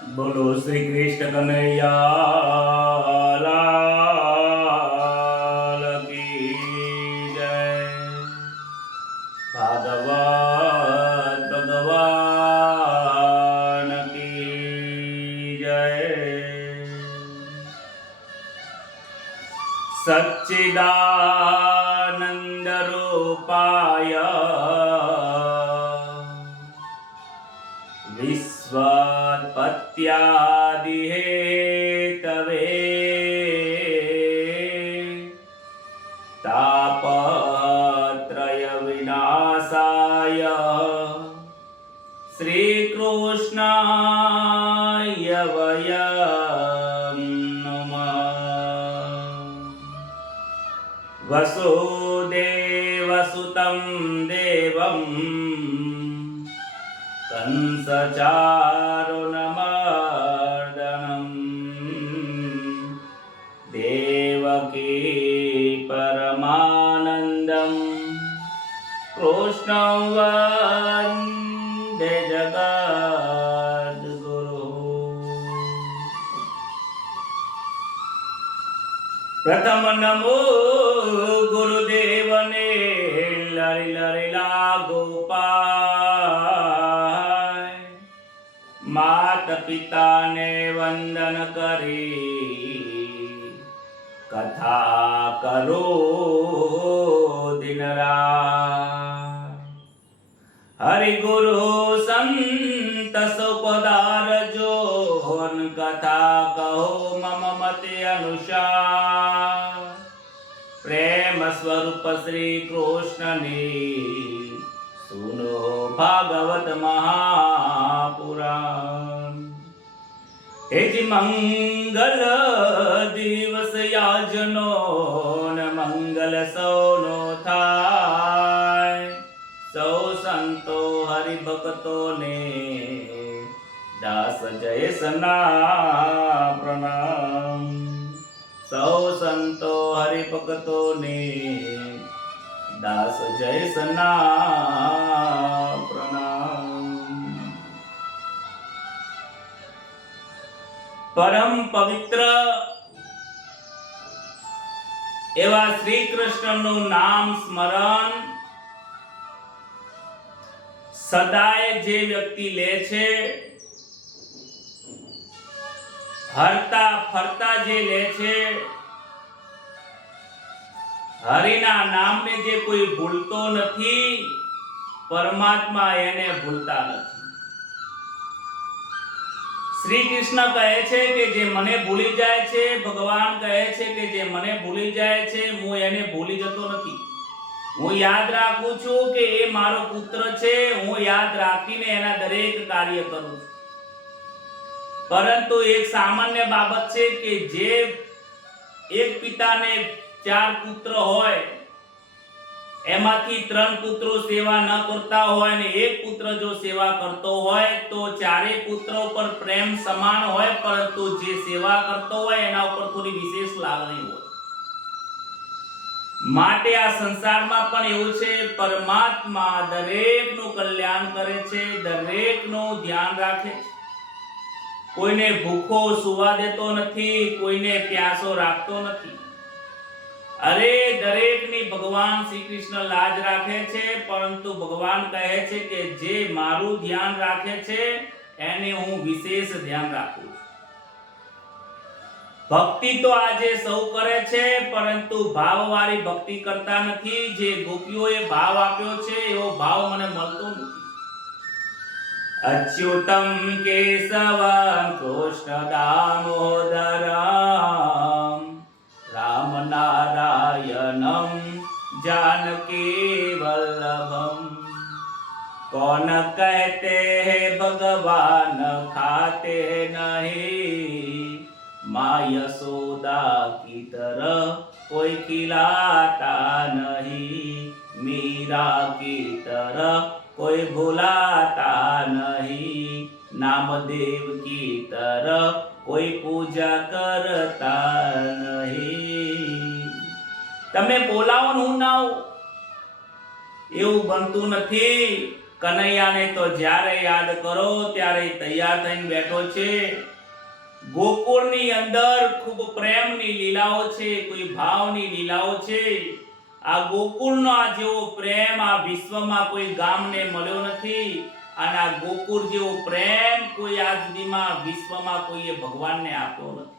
બોલો શ્રી કૃષ્ણ કનૈયા લાલ કી જય. ભાગવત ભગવાન કી જય. સચ્ચિદાનંદ રૂપાય વિશ્વોત્પત્યાદિ હેતવે તાપત્રય વિનાશાય શ્રી કૃષ્ણાય વયમ નમઃ. વસુદેવસુતં દેવં કંસચારુણમર્દનમ દેવકી પરમાનંદમ કૃષ્ણં વંદે જગદ્ગુરુ. પ્રથમ નમો ગુરુદેવને લરી લરી લાગો પાય. માત પિતાને વંદન કરી કથા કરો દિન રાત. હરિ ગુરુ સંત સુપધારજો કથા કહો મમ મતે અનુસાર. પ્રેમ સ્વરૂપ શ્રી કૃષ્ણની સુનો ભાગવત મહાપુરાણ. હેજી મંગલ દિવસ યાજનો ને મંગલ સૌનો થાય. સૌ સંતો હરિભક્તોને દાસ જયસના પ્રણામ. સૌ સંતો હરિભક્તોને દાસ જયસના પ્રણામ. પરમ પવિત્ર એવા શ્રી કૃષ્ણનું નામ સ્મરણ સદાય જે વ્યક્તિ લે છે, હરતા ફરતા જે લે છે, હરિના નામને જે કોઈ ભૂલતો નથી, પરમાત્મા એને ભૂલતા નથી. શ્રી કૃષ્ણ કહે છે કે જે મને ભૂલી જાય છે, ભગવાન કહે છે કે જે મને ભૂલી જાય છે, હું એને ભૂલી જતો નથી. હું યાદ રાખું છું કે એ મારો પુત્ર છે, હું યાદ રાખીને એના દરેક કાર્ય કરું છું. પરંતુ એક સામાન્ય બાબત છે કે જે એક પિતાને 4 પુત્ર હોય, એમાંથી 3 પુત્રો સેવા ન કરતા હોય અને એક પુત્ર જો સેવા કરતો હોય તો ચારે પુત્રો પર પ્રેમ સમાન હોય, પરંતુ જે સેવા કરતો હોય એના ઉપર થોડી વિશેષ લાગણી હોય. માટે આ સંસારમાં પણ એવું છે, પરમાત્મા દરેકનું કલ્યાણ કરે છે, દરેકનું ધ્યાન રાખે છે. કોઈને ભૂખો સુવા દેતો નથી, કોઈને પ્યાસો રાખતો નથી. અરે દરેકની ભગવાન શ્રી કૃષ્ણ લાજ રાખે છે, પરંતુ ભગવાન કહે છે કે જે મારું ધ્યાન રાખે છે એને હું વિશેષ ધ્યાન રાખું છું. ભક્તિ તો આજે સૌ કરે છે, પરંતુ ભાવવાળી ભક્તિ કરતા નથી. જે ગોપીઓએ ભાવ આપ્યો છે એવો ભાવ મને મળતો નથી. અચ્યુતમ કેશવમ કૃષ્ણ દામોદરમ રામ નારાયણમ जानकी वल्लभम. कौन कहते हैं भगवान खाते नहीं, माँ यशोदा की तरह कोई खिलाता नहीं, मीरा की तरह कोई भुलाता नहीं, नामदेव की तरह कोई पूजा करता नहीं. તમે બોલાવો હું ના એવું બનતું નથી. કનૈયાને તો જ્યારે યાદ કરો ત્યારે તૈયાર થઈને બેઠો છે. ગોકુળની અંદર ખૂબ પ્રેમની લીલાઓ છે, કોઈ ભાવની લીલાઓ છે. આ ગોકુળનો આ જેવો પ્રેમ આ વિશ્વમાં કોઈ ગામને મળ્યો નથી, અને આ ગોકુળ જેવો પ્રેમ કોઈ આજ સુધીમાં વિશ્વમાં કોઈએ ભગવાનને આપ્યો નથી.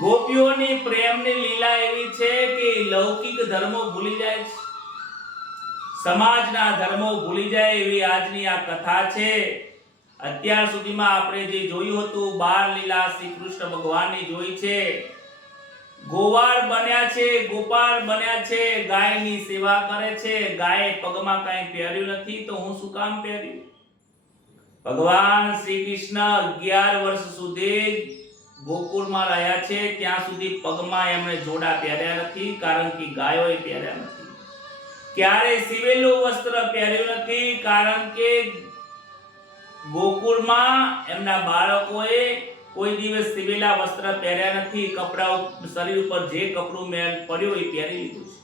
ગોપીઓની પ્રેમની લીલા એવી છે કે લૌકિક ધર્મો ભૂલી જાય છે, સમાજના ધર્મો ભૂલી જાય એવી આજની આ કથા છે. અત્યાર સુધીમાં આપણે જે જોયું હતું બાળ લીલા શ્રી કૃષ્ણ ભગવાનની જોઈ છે. ગોવાળ બન્યા છે, ગોપાળ બન્યા છે, ગાયની સેવા કરે છે. ગાયે પગમાં કાંઈ પહેર્યું નથી તો હું શું કામ પહેર્યું? ભગવાન શ્રી કૃષ્ણ 11 વર્ષ સુધી ગોકુળમાં રહ્યા છે, ત્યાં સુધી પગમાં એમણે જોડા પહેર્યા નથી, કારણ કે ગાયોએ પહેર્યા નથી. ક્યારે સીવેલું વસ્ત્ર પહેર્યું નથી, કારણ કે ગોકુળમાં એમના બાળકોએ કોઈ દિવસ સીવેલા વસ્ત્ર પહેર્યા નથી. કપડા શરીર ઉપર જે કપડું મેલ પડ્યો એ પહેરી લીધું છે.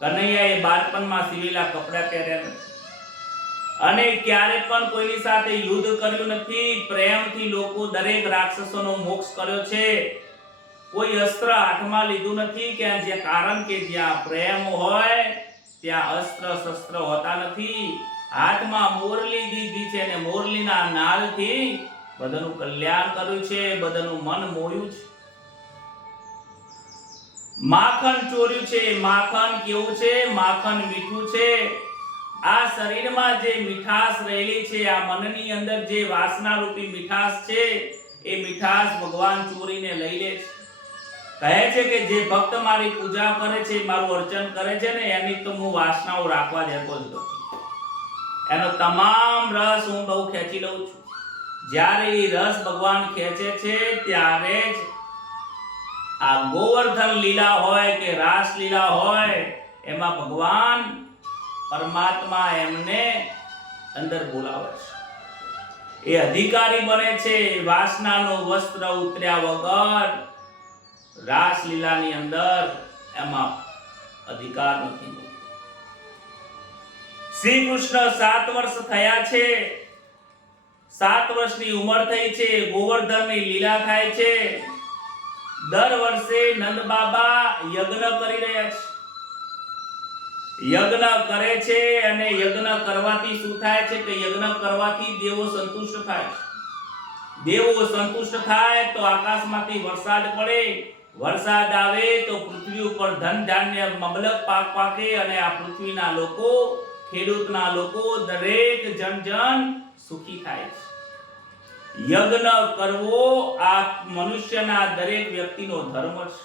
કનૈયાએ બાળપણમાં સીવેલા કપડા પહેર્યા નથી, અને ક્યારે પણ કોઈની સાથે યુદ્ધ કર્યું નથી. પ્રેમથી લોકો દરેક રાક્ષસોનો મોક્ષ કર્યો છે. કોઈ અસ્ત્ર હાથમાં લીધું નથી, કે જે કારણ કે જ્યાં પ્રેમ હોય ત્યાં અસ્ત્ર શસ્ત્ર હોતા નથી. હાથમાં મોરલી દીધી છે, અને મોરલીના નાદથી બધાનું કલ્યાણ કર્યું છે, બધાનું મન મોહ્યું છે. માખણ ચોર્યું છે. માખણ કેવું છે? માખણ મીઠું છે. આ શરીરમાં જે મીઠાશ રહેલી છે, આ મનની અંદર જે વાસના રૂપી મીઠાશ છે, એ મીઠાશ ભગવાન ચોરીને લઈ લે છે. કહે છે કે જે ભક્ત મારી પૂજા કરે છે, મારું અર્ચન કરે છે ને, એની તો હું વાસનાઓ રાખવા દેતો જ નથી. એનો તમામ રસ હું બહુ ખેંચી લઉં છું. જ્યારે એ રસ ભગવાન ખેંચે છે ત્યારે જ આ ગોવર્ધન લીલા હોય કે રાસ લીલા હોય, એમાં ભગવાન પરમાત્મા એમને અંદર બોલાવે છે. એ અધિકારી બને છે. વાસનાનો વસ્ત્ર ઉતર્યા વગર રાસ લીલાની અંદર એમાં અધિકાર નથી. શ્રી કૃષ્ણ 7 વર્ષ થયા છે. 7 વર્ષની ઉંમર થઈ છે. ગોવર્ધનની લીલા થાય છે. દર વર્ષે નંદ બાબા યજ્ઞ કરી રહ્યા છે. યજ્ઞ કરે છે, અને યજ્ઞ કરવાથી શું થાય છે કે યજ્ઞ કરવાથી દેવો સંતુષ્ટ થાય છે. દેવો સંતુષ્ટ થાય તો આકાશમાંથી વરસાદ પડે. વરસાદ આવે તો પૃથ્વી ઉપર ધન ધાન્ય મબલક પાક પાકે, અને આ પૃથ્વીના લોકો, ખેડૂતના લોકો, દરેક જન સુખી થાય છે. યજ્ઞ કરવો આ મનુષ્યના દરેક વ્યક્તિનો ધર્મ છે.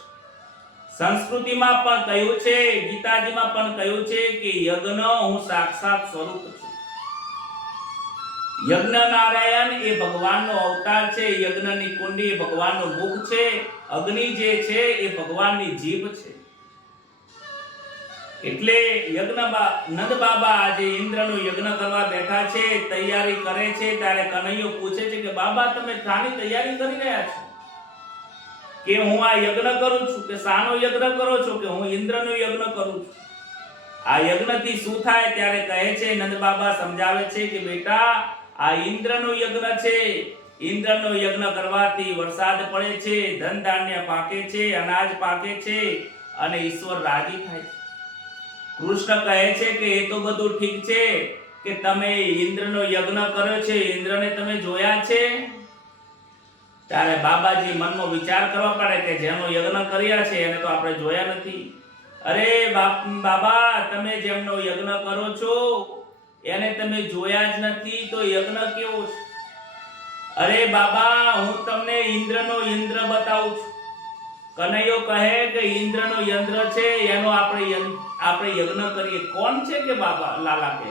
સંસ્કૃતિમાં પણ કહ્યું છે, ગીતાજીમાં પણ કહ્યું છે કે યજ્ઞ હું સાક્ષાત સ્વરૂપ છું. યજ્ઞ નારાયણ એ ભગવાનનો અવતાર છે. યજ્ઞની કુંડી એ ભગવાનનું મુખ છે. અગ્નિ જે છે એ ભગવાનની જીભ છે. એટલે નંદ બાબા આજે ઇન્દ્રનું યજ્ઞ કરવા બેઠા છે, તૈયારી કરે છે. ત્યારે કનૈયો પૂછે છે કે બાબા તમે શાની તૈયારી કરી રહ્યા છો? કે હું આ યજ્ઞ કરું છું. કે શાનો યજ્ઞ કરો છો? કે હું ઇન્દ્રનો યજ્ઞ કરું છું. આ યજ્ઞથી શું થાય? ત્યારે કહે છે, નંદ બાબા સમજાવે છે કે બેટા આ ઇન્દ્રનો યજ્ઞ છે. ઇન્દ્રનો યજ્ઞ કરવાથી વરસાદ પડે છે, ધન ધાન્ય પાકે છે, અનાજ પાકે છે, અને ઈશ્વર રાજી થાય છે. કૃષ્ણ કહે છે કે એ તો બધું ઠીક છે, કે તમે ઇન્દ્રનો યજ્ઞ કર્યો છે, ઇન્દ્રને તમે જોયા છે? ત્યારે બાબાજી મનમાં વિચાર કરવા પડે કે જેનો યજ્ઞ કર્યા છે એને તો આપણે જોયા નથી. અરે બાબા, તમે જેમનો યજ્ઞ કરો છો એને તમે જોયા જ નથી તો યજ્ઞ કેવો છે? અરે બાબા, હું તમને ઇન્દ્ર બતાવું છું. કનૈયો કહે કે ઇન્દ્રનો યંત્ર છે, એનો આપણે યજ્ઞ કરીએ. કોણ છે કે બાબા? લાલા કે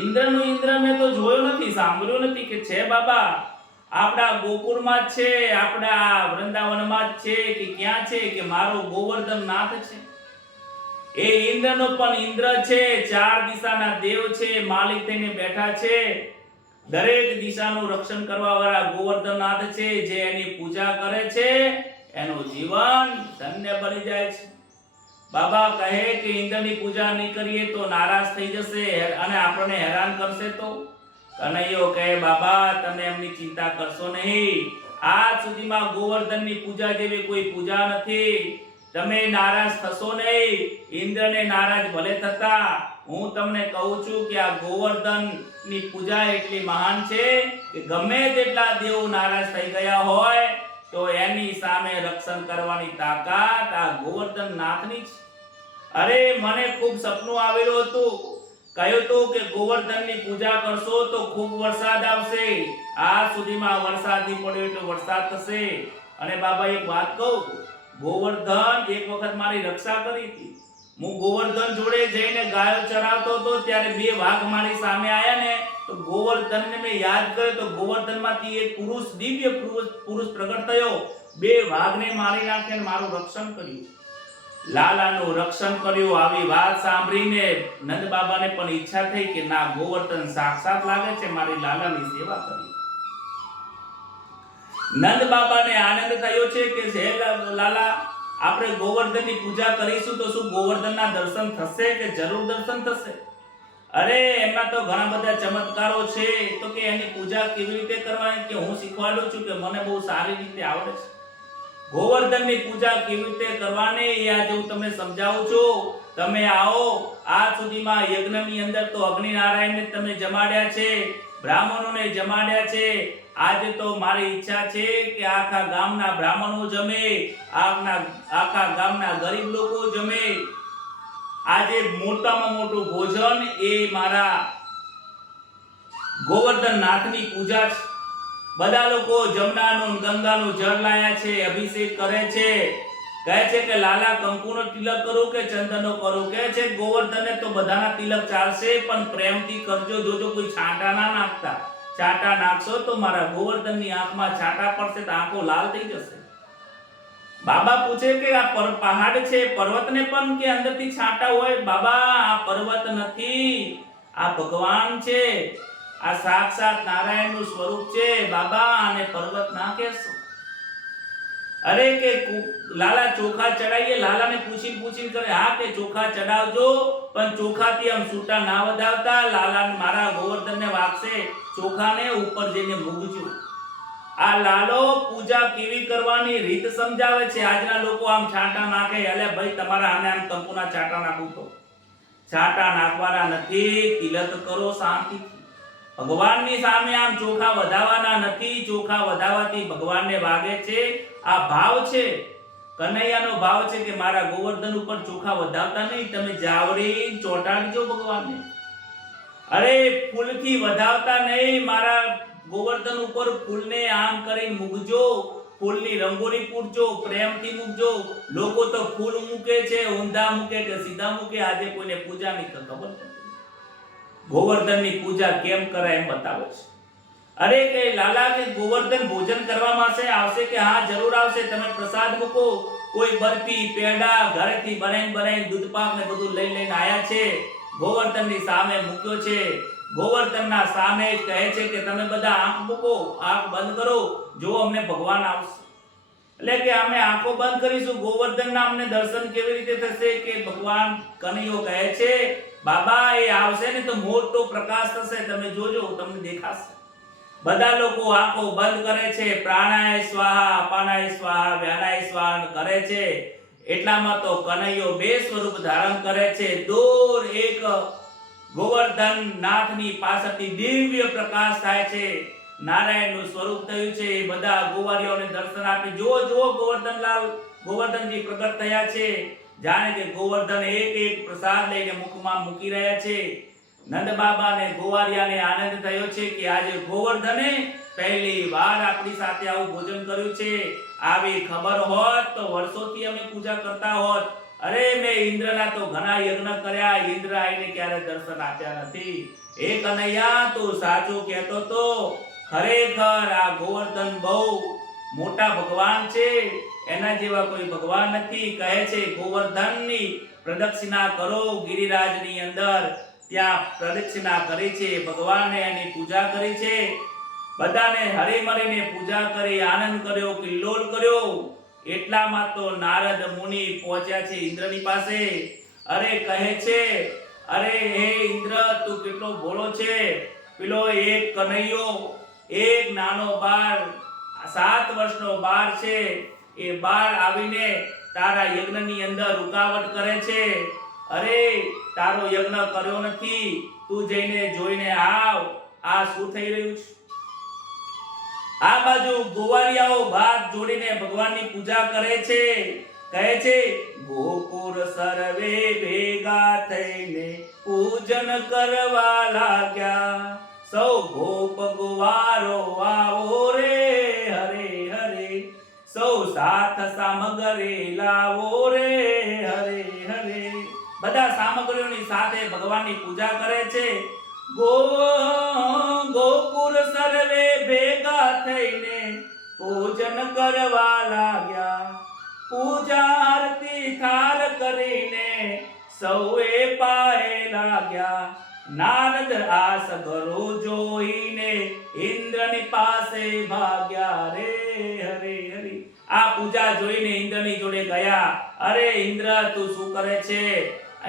ઇન્દ્ર મેં તો જોયો નથી, સાંભળ્યું નથી. કે છે બાબા, આપણા ગોકુળમાં જ છે, આપણા વૃંદાવનમાં જ છે. કે ક્યાં છે? કે મારો ગોવર્ધન નાથ છે. એ ઇન્દ્રનો પણ ઇન્દ્ર છે, 4 દિશાના દેવ છે, માલિક થઈને બેઠા છે. દરેક દિશાનું રક્ષણ કરવા વાળા ગોવર્ધન નાથ છે. જે એની પૂજા કરે છે એનું જીવન ધન્ય બની જાય છે. બાબા કહે કે ઇન્દ્રની પૂજા નહીં કરીએ તો નારાજ થઈ જશે અને આપણને હેરાન કરશે તો કનૈયો કહે બાબા તમે એમની ચિંતા કરશો નહીં, આજ સુધીમાં ગોવર્ધનની પૂજા જેવી કોઈ પૂજા નથી, તમે નારાજ થશો નહીં, ઇન્દ્રને નારાજ ભલે થતા, હું તમને કહું છું કે આ ગોવર્ધનની પૂજા એટલી મહાન છે કે ગમે તેટલા દેવો નારાજ થઈ ગયા હોય તો એની સામે રક્ષણ કરવાની તાકાત આ ગોવર્ધન નાથની છે. અરે મને ખૂબ સપનું આવેલું હતું, કહ્યું હતું કે ગોવર્ધનની પૂજા કરશો તો ખૂબ વરસાદ આવશે, આજ સુધીમાં વરસાદ નહીં પડ્યો એટલે વરસાદ થશે. અને બાબા એક વાત કહું, ગોવર્ધન એક વખત મારી રક્ષા કરી હતી. હું ગોવર્ધન જોડે જઈને ગાયો ચરાવતો હતો ત્યારે બે વાઘ મારી સામે આયા ને તો ગોવર્ધનને મેં યાદ કર્યો તો ગોવર્ધનમાંથી એક દિવ્ય પુરુષ પ્રગટ થયો, બે વાઘને મારી નાખીને મારું રક્ષણ કર્યું, લાલાનું રક્ષણ કર્યું. આવી વાત સાંભળીને નંદ બાબાને પણ ઈચ્છા થઈ કે ના ગોવર્ધન સાક્ષાત લાગે છે, મારી લાલાની સેવા કરી. નંદ બાબાને આનંદ થયો છે કે હે લાલા આપણે ગોવર્ધનની પૂજા કરીશું તો શું ગોવર્ધનના દર્શન થશે કે જરૂર દર્શન થશે? અરે એમના તો ઘણા બધા ચમત્કારો છે, તો કે એની પૂજા કેવી રીતે કરવાની કે હું શીખવાડું છું કે મને બહુ સારી રીતે આવડે છે. ગોવર્ધનની પૂજા કેવી રીતે કરવાની એ આજે હું તમને સમજાવું છું. તમે આવો, આજ સુધીમાં યજ્ઞની અંદર તો અગ્નિનારાયણને તમે જમાડ્યા છે, બ્રાહ્મણોને જમાડ્યા છે, આજે તો મારી ઈચ્છા છે કે આખા ગામના બ્રાહ્મણો જમે, આખા ગામના ગરીબ લોકો જમે. આજે મોટામાં મોટું ભોજન એ મારા ગોવર્ધન નાથની પૂજા છે. બધા લોકો જમનાનું ગંગાનું જળ લાયા છે, અભિષેક કરે છે, કહે છે કે લાલા કંકુનો તિલક કરું કે ચંદનનો કરું, કહે છે ગોવર્ધનને તો બધાના તિલક ચાલશે પણ પ્રેમથી કરજો, જોજો કોઈ છાંટા ના નાખતા, છાંટા નાખશો તો મારા ગોવર્ધનની આંખમાં છાંટા પડશે તો આંખો લાલ થઈ જશે. બાબા પૂછે કે આ પહાડ છે, પર્વતને પણ કે અંદરથી છાંટા હોય? બાબા આ પર્વત નથી, આ ભગવાન છે, આ સાક્ષાત નારાયણનું સ્વરૂપ છે બાબા, આને પર્વત ના કહેશો. અરે કે લાલા ચોખા ચડાવીએ, લાલાને પૂછીને કરે હા કે ચોખા ચડાવજો પણ ચોખાથી આમ છૂટા ના વધાવતા, લાલા મારા ગોવર્ધનને વાગશે, ચોખાને ઉપર જઈને મૂકજો. આ લાલો પૂજા કેવી કરવાની રીત સમજાવે છે. આજના લોકો આમ છાંટા નાખે, અલે ભાઈ તમારા આને આમ કંકુના છાંટા નાખું તો છાંટા નાખવાના નથી, તિલક કરો શાંતિથી. ભગવાનની સામે આમ ચોખા વધાવવાના નથી, ચોખા વધાવવાથી ભગવાનને વાગે છે. આ ભાવ છે, કનૈયાનો ભાવ છે કે મારા ગોવર્ધન ઉપર ચોખા વધાવતા નહીં, તમે જાવડી ચોંટાડજો ભગવાનને. અરે ફૂલથી વધાવતા નહીં, મારા ગોવર્ધન ઉપર ફૂલને આમ કરીને મૂકજો, ફૂલની રંગોળી પૂરજો, પ્રેમથી મૂકજો. લોકો તો ફૂલ મૂકે છે, ઊંધા મૂકે કે સીધા મૂકે, આજે કોઈને પૂજા નહીં ખબર નથી. ગોવર્ધનની પૂજા કેમ કરાય એમ બતાવે છે. અરે કે લાલા કે ગોવર્ધન ભોજન કરવામાં આવશે કે હા જરૂર આવશે, તમે પ્રસાદ મૂકો, કોઈ બરફી પેડા ઘરેથી બનાવીને દૂધપાક ને બધું લઈને આયા છે, ગોવર્ધનની સામે મૂક્યો છે. ગોવર્ધનના સામે જ કહે છે કે તમે બધા આંખ મૂકો, આંખ બંધ કરો, જો અમને ભગવાન આવશે. એટલે કે અમે આંખો બંધ કરીશું, ગોવર્ધનના અમને દર્શન કેવી રીતે થશે? કે ભગવાન કનૈયો કહે છે બાબા એ આવશે ને તો મોટો પ્રકાશ થશે, તમે જોજો તમને દેખાશે. બધા લોકો આંખો બંધ કરે છે, પ્રાણાય સ્વાહા, અપાનાય સ્વાહા, વ્યાનાય સ્વાહા કરે છે. એટલામાં તો કનૈયો બે સ્વરૂપ ધારણ કરે છે. દૂર એક ગોવર્ધન નાથની પાસેથી દિવ્ય પ્રકાશ થાય છે, નારાયણનું સ્વરૂપ થયું છે. બધા ગોવારીઓને દર્શન આપી જો ગોવર્ધનજી પ્રગટ થયા છે, જાણે કે ગોવર્ધન એક પ્રસાદ લઈને મુખમાં મૂકી રહ્યા છે. નંદ બાબાને ગોવારિયાને આનંદ થયો છે કે આજે ગોવર્ધને પહેલી વાર આપણી સાથે આવું ભોજન કર્યું છે. આવી ખબર હોત તો વર્ષોથી અમે પૂજા કરતા હોત. અરે મેં ઇન્દ્રના તો ઘણા યજ્ઞ કર્યા, ઇન્દ્ર આઈને ક્યારે દર્શન આપ્યા નથી. એ કનૈયા તું સાચું કહેતો તો, ખરેખર આ ગોવર્ધન બહુ મોટા ભગવાન છે, એના જેવા કોઈ ભગવાન નથી. કહે છે ગોવર્ધનની પ્રદક્ષિણા કરો ગિરિરાજની અંદર, ત્યાં પ્રદક્ષિણા કરી છે, ભગવાનને એની પૂજા કરી છે. બધાને હળી મળીને પૂજા કરી, આનંદ કર્યો, કિલ્લોલ કર્યો. એટલામાં તો નારદ મુનિ પહોંચ્યા છે ઇન્દ્રની પાસે. અરે કહે છે, અરે હે ઇન્દ્ર, તું કેટલો ભોળો છે. પેલો એક કનૈયો, એક નાનો બાળ, 7 વર્ષનો બાળ છે, એ બાળ આવીને તારા યજ્ઞની અંદર રૂકાવટ કરે છે. અરે તારો યજ્ઞ કર્યો નથી, તું જઈને જોઈને આવ, આ શું થઈ રહ્યું છે. આ બાજુ ગોવાળિયાઓ ભાત જોડીને ભગવાનની પૂજા કરે છે. કહે છે, ગોકુળ સર્વે ભેગા થઈને પૂજન કરવા લાગ્યા. સૌ ગોપ ગોવારો આવો રે, હરે હરે. સૌ સાથ સામગ્રી લાવો રે, હરે હરે. બધા સામગ્રીઓની સાથે ભગવાનની પૂજા કરે છે. ગોકુળ સર્વે ભેગા થઈને પૂજન કરવા લાગ્યા. પૂજા આરતી થાળ કરીને સૌએ પાએ લાગ્યા. નારદ આ સગરો જોઈને ઇન્દ્રની પાસે ભાગ્યા રે, હરે હરે. આ પૂજા જોઈને ઇન્દ્રની જોડે ગયા. અરે ઇન્દ્ર, તું શું કરે છે.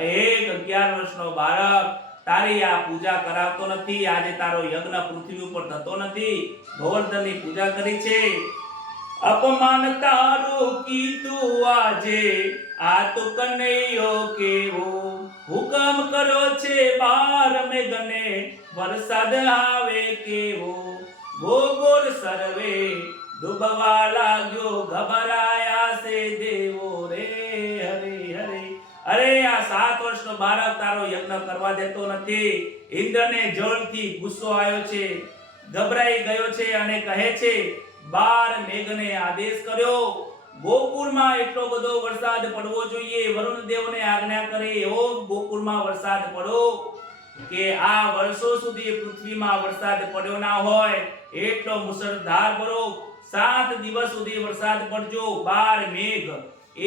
એક 11 વર્ષનો બાળક તારી આ પૂજા કરાવતો નથી. આજે તારો યજ્ઞ પૃથ્વી ઉપર થતો નથી. ગોવર્ધનની પૂજા કરી છે. અપમાન તારું કીધું આજે, આ તો કનૈયો કેવો. હુકમ કર્યો છે 12 મેઘને, વરસાદ આવે કેવો. ગોકુળ સર્વે ડૂબવા લાગ્યો, ગભરાયા છે દેવો રે, હરે હરે. અરે આ 7 વર્ષનો બાળક તારો યજ્ઞ કરવા દેતો નથી. ઇન્દ્રને જળથી ગુસ્સો આવ્યો છે, ગભરાઈ ગયો છે અને કહે છે, 12 મેઘને આદેશ કર્યો, ગોકુળમાં એટલો બધો વરસાદ પડવો જોઈએ. વરુણ દેવને આજ્ઞા કરી એવો ગોકુળમાં વરસાદ પડો કે આ વર્ષો સુધી પૃથ્વીમાં વરસાદ પડ્યો ના હોય એટલો મુસળધાર પડો. 7 દિવસ સુધી વરસાદ પડજો. 12 મેઘ,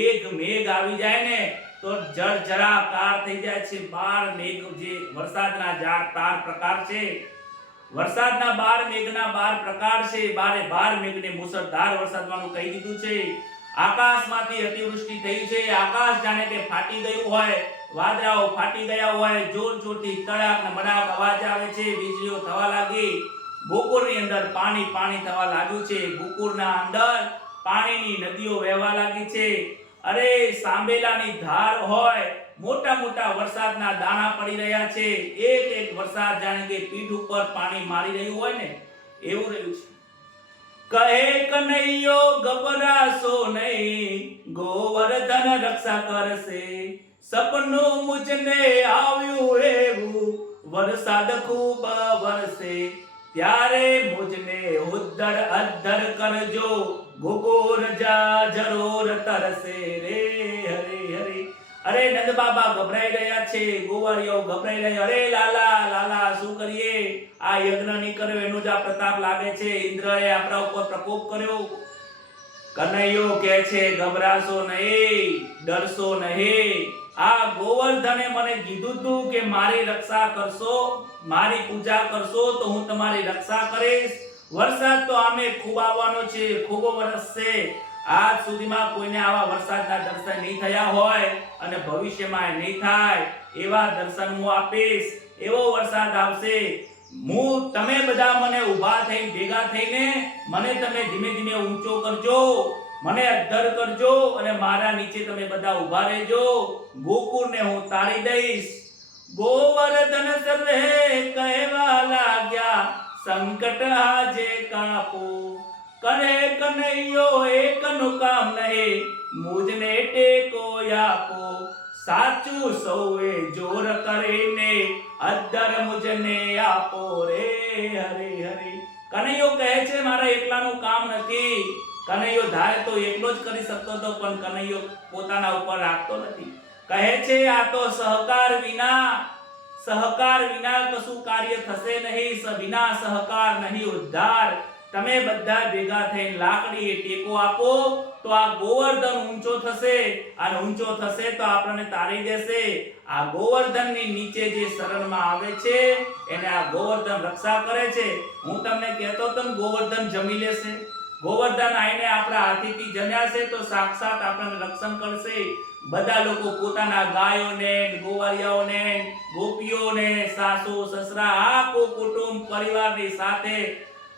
એક મેઘ આવી જાય ને તો જળજળાકાર થઈ જાય છે. 12 મેઘ જે વરસાદના 4 પ્રકાર છે. વરસાદના 12 મેઘના 12 પ્રકાર છે. 12 મેઘને મુસળધાર વરસાદવાનું કહી દીધું છે. આકાશમાંથી અતિવૃષ્ટિ થઈ છે. આકાશ જાણે કે ફાટી ગયું હોય, વાદળાઓ ફાટી ગયા હોય, જોર જોરથી તડાક ને બડાક અવાજ આવે છે, વીજળીઓ થવા લાગી. ગોકુળની અંદર પાણી પાણી થવા લાગ્યું છે. ગોકુળના અંદર પાણીની નદીઓ વહેવા લાગી છે. અરે સાંભેલાની ધાર હોય, મોટા મોટા વરસાદના દાણા પડી રહ્યા છે. એક એક વરસાદ જાણે કે પીઠ ઉપર પાણી મારી રહ્યું હોય ને એવું રહ્યું છે. કહે કનૈયો ગભરાશો નહીં, ગોવર્ધન રક્ષા કરશે. સપનું મુજને આવ્યું એવું, વરસાદ ખૂબ વરસે. ત્યારે મુજને ઉદ્ધર અદ્ધર કરજો, ગોકુળ જરૂર તરસે રે, હરે હરે. અરે નંદ બાબા ગભરાઈ રહ્યા છે, ગોવાળિયો ગભરાઈ રહ્યા. અરે લાલા લાલા શું કરીએ, આ યજ્ઞ નહીં કર્યો એનો જ આ પ્રતાપ લાગે છે. ઇન્દ્રએ આપણા ઉપર પ્રકોપ કર્યો. કનૈયો કહે છે, ગભરાશો નહીં, ડરશો નહીં. આ ગોવર્ધને મને કીધું તું કે મારી રક્ષા કરશો, મારી પૂજા કરશો તો હું તમારી રક્ષા કરીશ. વરસાદ તો આમે ખૂબ આવવાનો છે, ખૂબ વરસશે. આજ સુધીમાં કોઈને આવા વરસાદના દર્શન નહીં થયા હોય અને ભવિષ્યમાં નહીં થાય એવા દર્શન હું આપીશ. એવો વરસાદ આવશે. તમે બધા મને ઊભા થઈને ભેગા થઈને મને તમે ધીમે ધીમે ઊંચો કરજો, મને અદ્ધર કરજો અને મારા નીચે તમે બધા ઊભા રહેજો. ગોકુળને હું તારી દઈશ. ગોવર્ધન સર્વે કહેવા લાગ્યા, સંકટ આજે કાપો. કરે કનૈયો એકનું કામ નહીં, મુજને ટેકો આપો. સાચું સૌએ જોર કરીને અદ્ધર મુજને આપો રે, હરે હરે. કનૈયો કહે છે મારા એકલાનું કામ નથી. કનૈયો ધારે તો એકલો જ કરી શકતો હતો, પણ કનૈયો પોતાના ઉપર રાખતો નથી. કહે છે આ તો સહકાર વિના કશું કાર્ય થશે નહીં. વિના સહકાર નહીં ઉદ્ધાર. તમે બધા ભેગા થઈને લાકડીએ ટેકો આપો તો આ ગોવર્ધન ઊંચો થશે, અને ઊંચો થશે તો આપણને તારી દેશે. આ ગોવર્ધનની નીચે જે શરણમાં આવે છે એને આ ગોવર્ધન રક્ષા કરે છે. હું તમને કહેતો તો ગોવર્ધન જમી લેશે, ગોવર્ધન આઈને આપણા હાથીથી જન્યા છે તો સાક્ષાત આપણને રક્ષણ કરશે. બધા લોકો પોતાના ગાયોને, ગોવાળિયાઓને, ગોપીઓને, સાસુ સસરા આખું કુટુંબ પરિવારની સાથે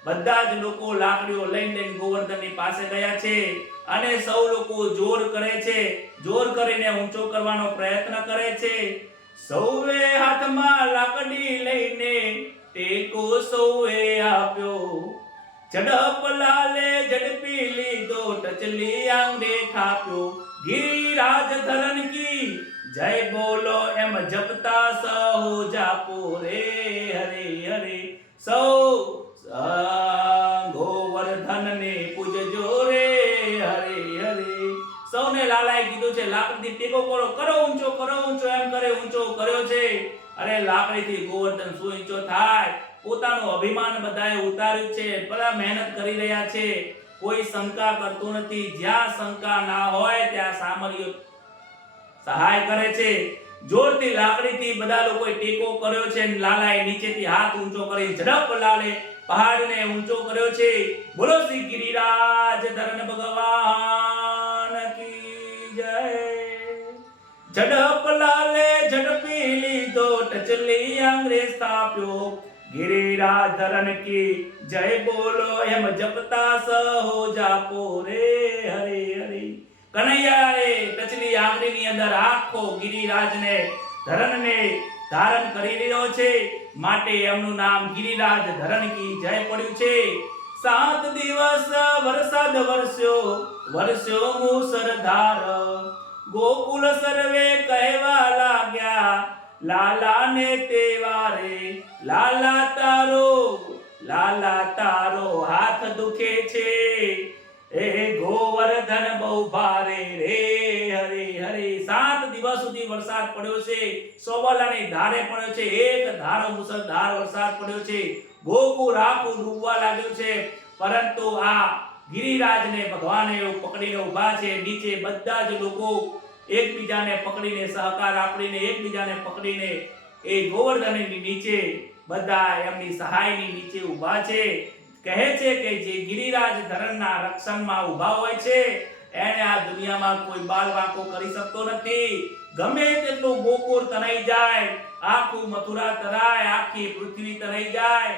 બધા જ લોકો લાકડીઓ લઈને ગોવર્ધનની પાસે ગયા છે અને સૌ લોકો જોર કરે છે. જોર કરીને ઊંચો કરવાનો પ્રયત્ન કરે છે. સૌએ હાથમાં લાકડી લઈને ટેકો સૌએ આપ્યો. ઝડપલાલે ઝડપી લીધો, ટચલી આંગળે થાપ્યો. ગિરિરાજ ધરણ કી જય બોલો એમ જપતા સહુ જાપો રે હરે હરે. સૌ ગોવર્ધનને પૂજજો રે હરે હરે. સૌને લાલાએ કીધું છે લાકડીથી ટેકો કરો, કરો ઊંચો એમ કરે ઊંચો કર્યો છે. અરે લાકડીથી ગોવર્ધન શું ઊંચો થાય? પોતાનું અભિમાન બધાએ ઉતાર્યું છે. બધા મહેનત કરી રહ્યા છે, કોઈ શંકા કરતું નથી. જ્યાં શંકા ના હોય ત્યાં સામર્થ્ય સહાય કરે છે. જોરથી લાકડીથી બધા લોકોએ ટેકો કર્યો છે. લાલાએ નીચેથી હાથ ઊંચો કરી ઝડપ લાલે પહાડને ઊંચો કર્યો છે. બોલો શ્રી ગિરિરાજ ધરણ ભગવાન કી જય. ઝડપ લાલે ઝડપી લીધો, ટચલી આંગળે સ્થાપ્યો. ગિરિરાજ ધરણ કી જય બોલો એમ જપતા સહુ જાપો રે હરે હરે. કનૈયાએ ટચલી આંગળીની અંદર આખો ગિરિરાજને ધરણને ધારણ કરી રહ્યો છે, માટે એમનું નામ ગિરિરાજ ધરણ કી જય પડ્યું છે. 7 દિવસ વરસાદ વરસ્યો મુસળધાર. ગોકુળ સર્વે કહેવા લાગ્યા લાલાને તેવારે. લાલા તારો હાથ દુખે છે, એ ગોવર્ધન બહુ ભારે રે હરે હરે. 7 દિવસ સુધી વરસાદ પડ્યો છે, સોવલાની ધારે પડ્યો છે. એક ધારો મુસળધાર વરસાદ પડ્યો છે. ગોકુળ આખું ડૂબવા લાગ્યું છે. પરંતુ આ ગિરિરાજને ભગવાને પકડીને ઊભા છે. નીચે બધા જ લોકો એકબીજાને પકડીને સહકાર આપીને એકબીજાને પકડીને એ ગોવર્ધનની નીચે બધા એમની સહાયની નીચે ઊભા છે. કહે છે કે જે ગિરિરાજ ધરણના રક્ષણમાં ઊભા હોય છે એને આ દુનિયામાં કોઈ બાલ વાંકો કરી શકતો નથી. ગમે તેટલું ગોકુળ તણાઈ જાય, આખું મથુરા તરાય, આખી પૃથ્વી તણાઈ જાય,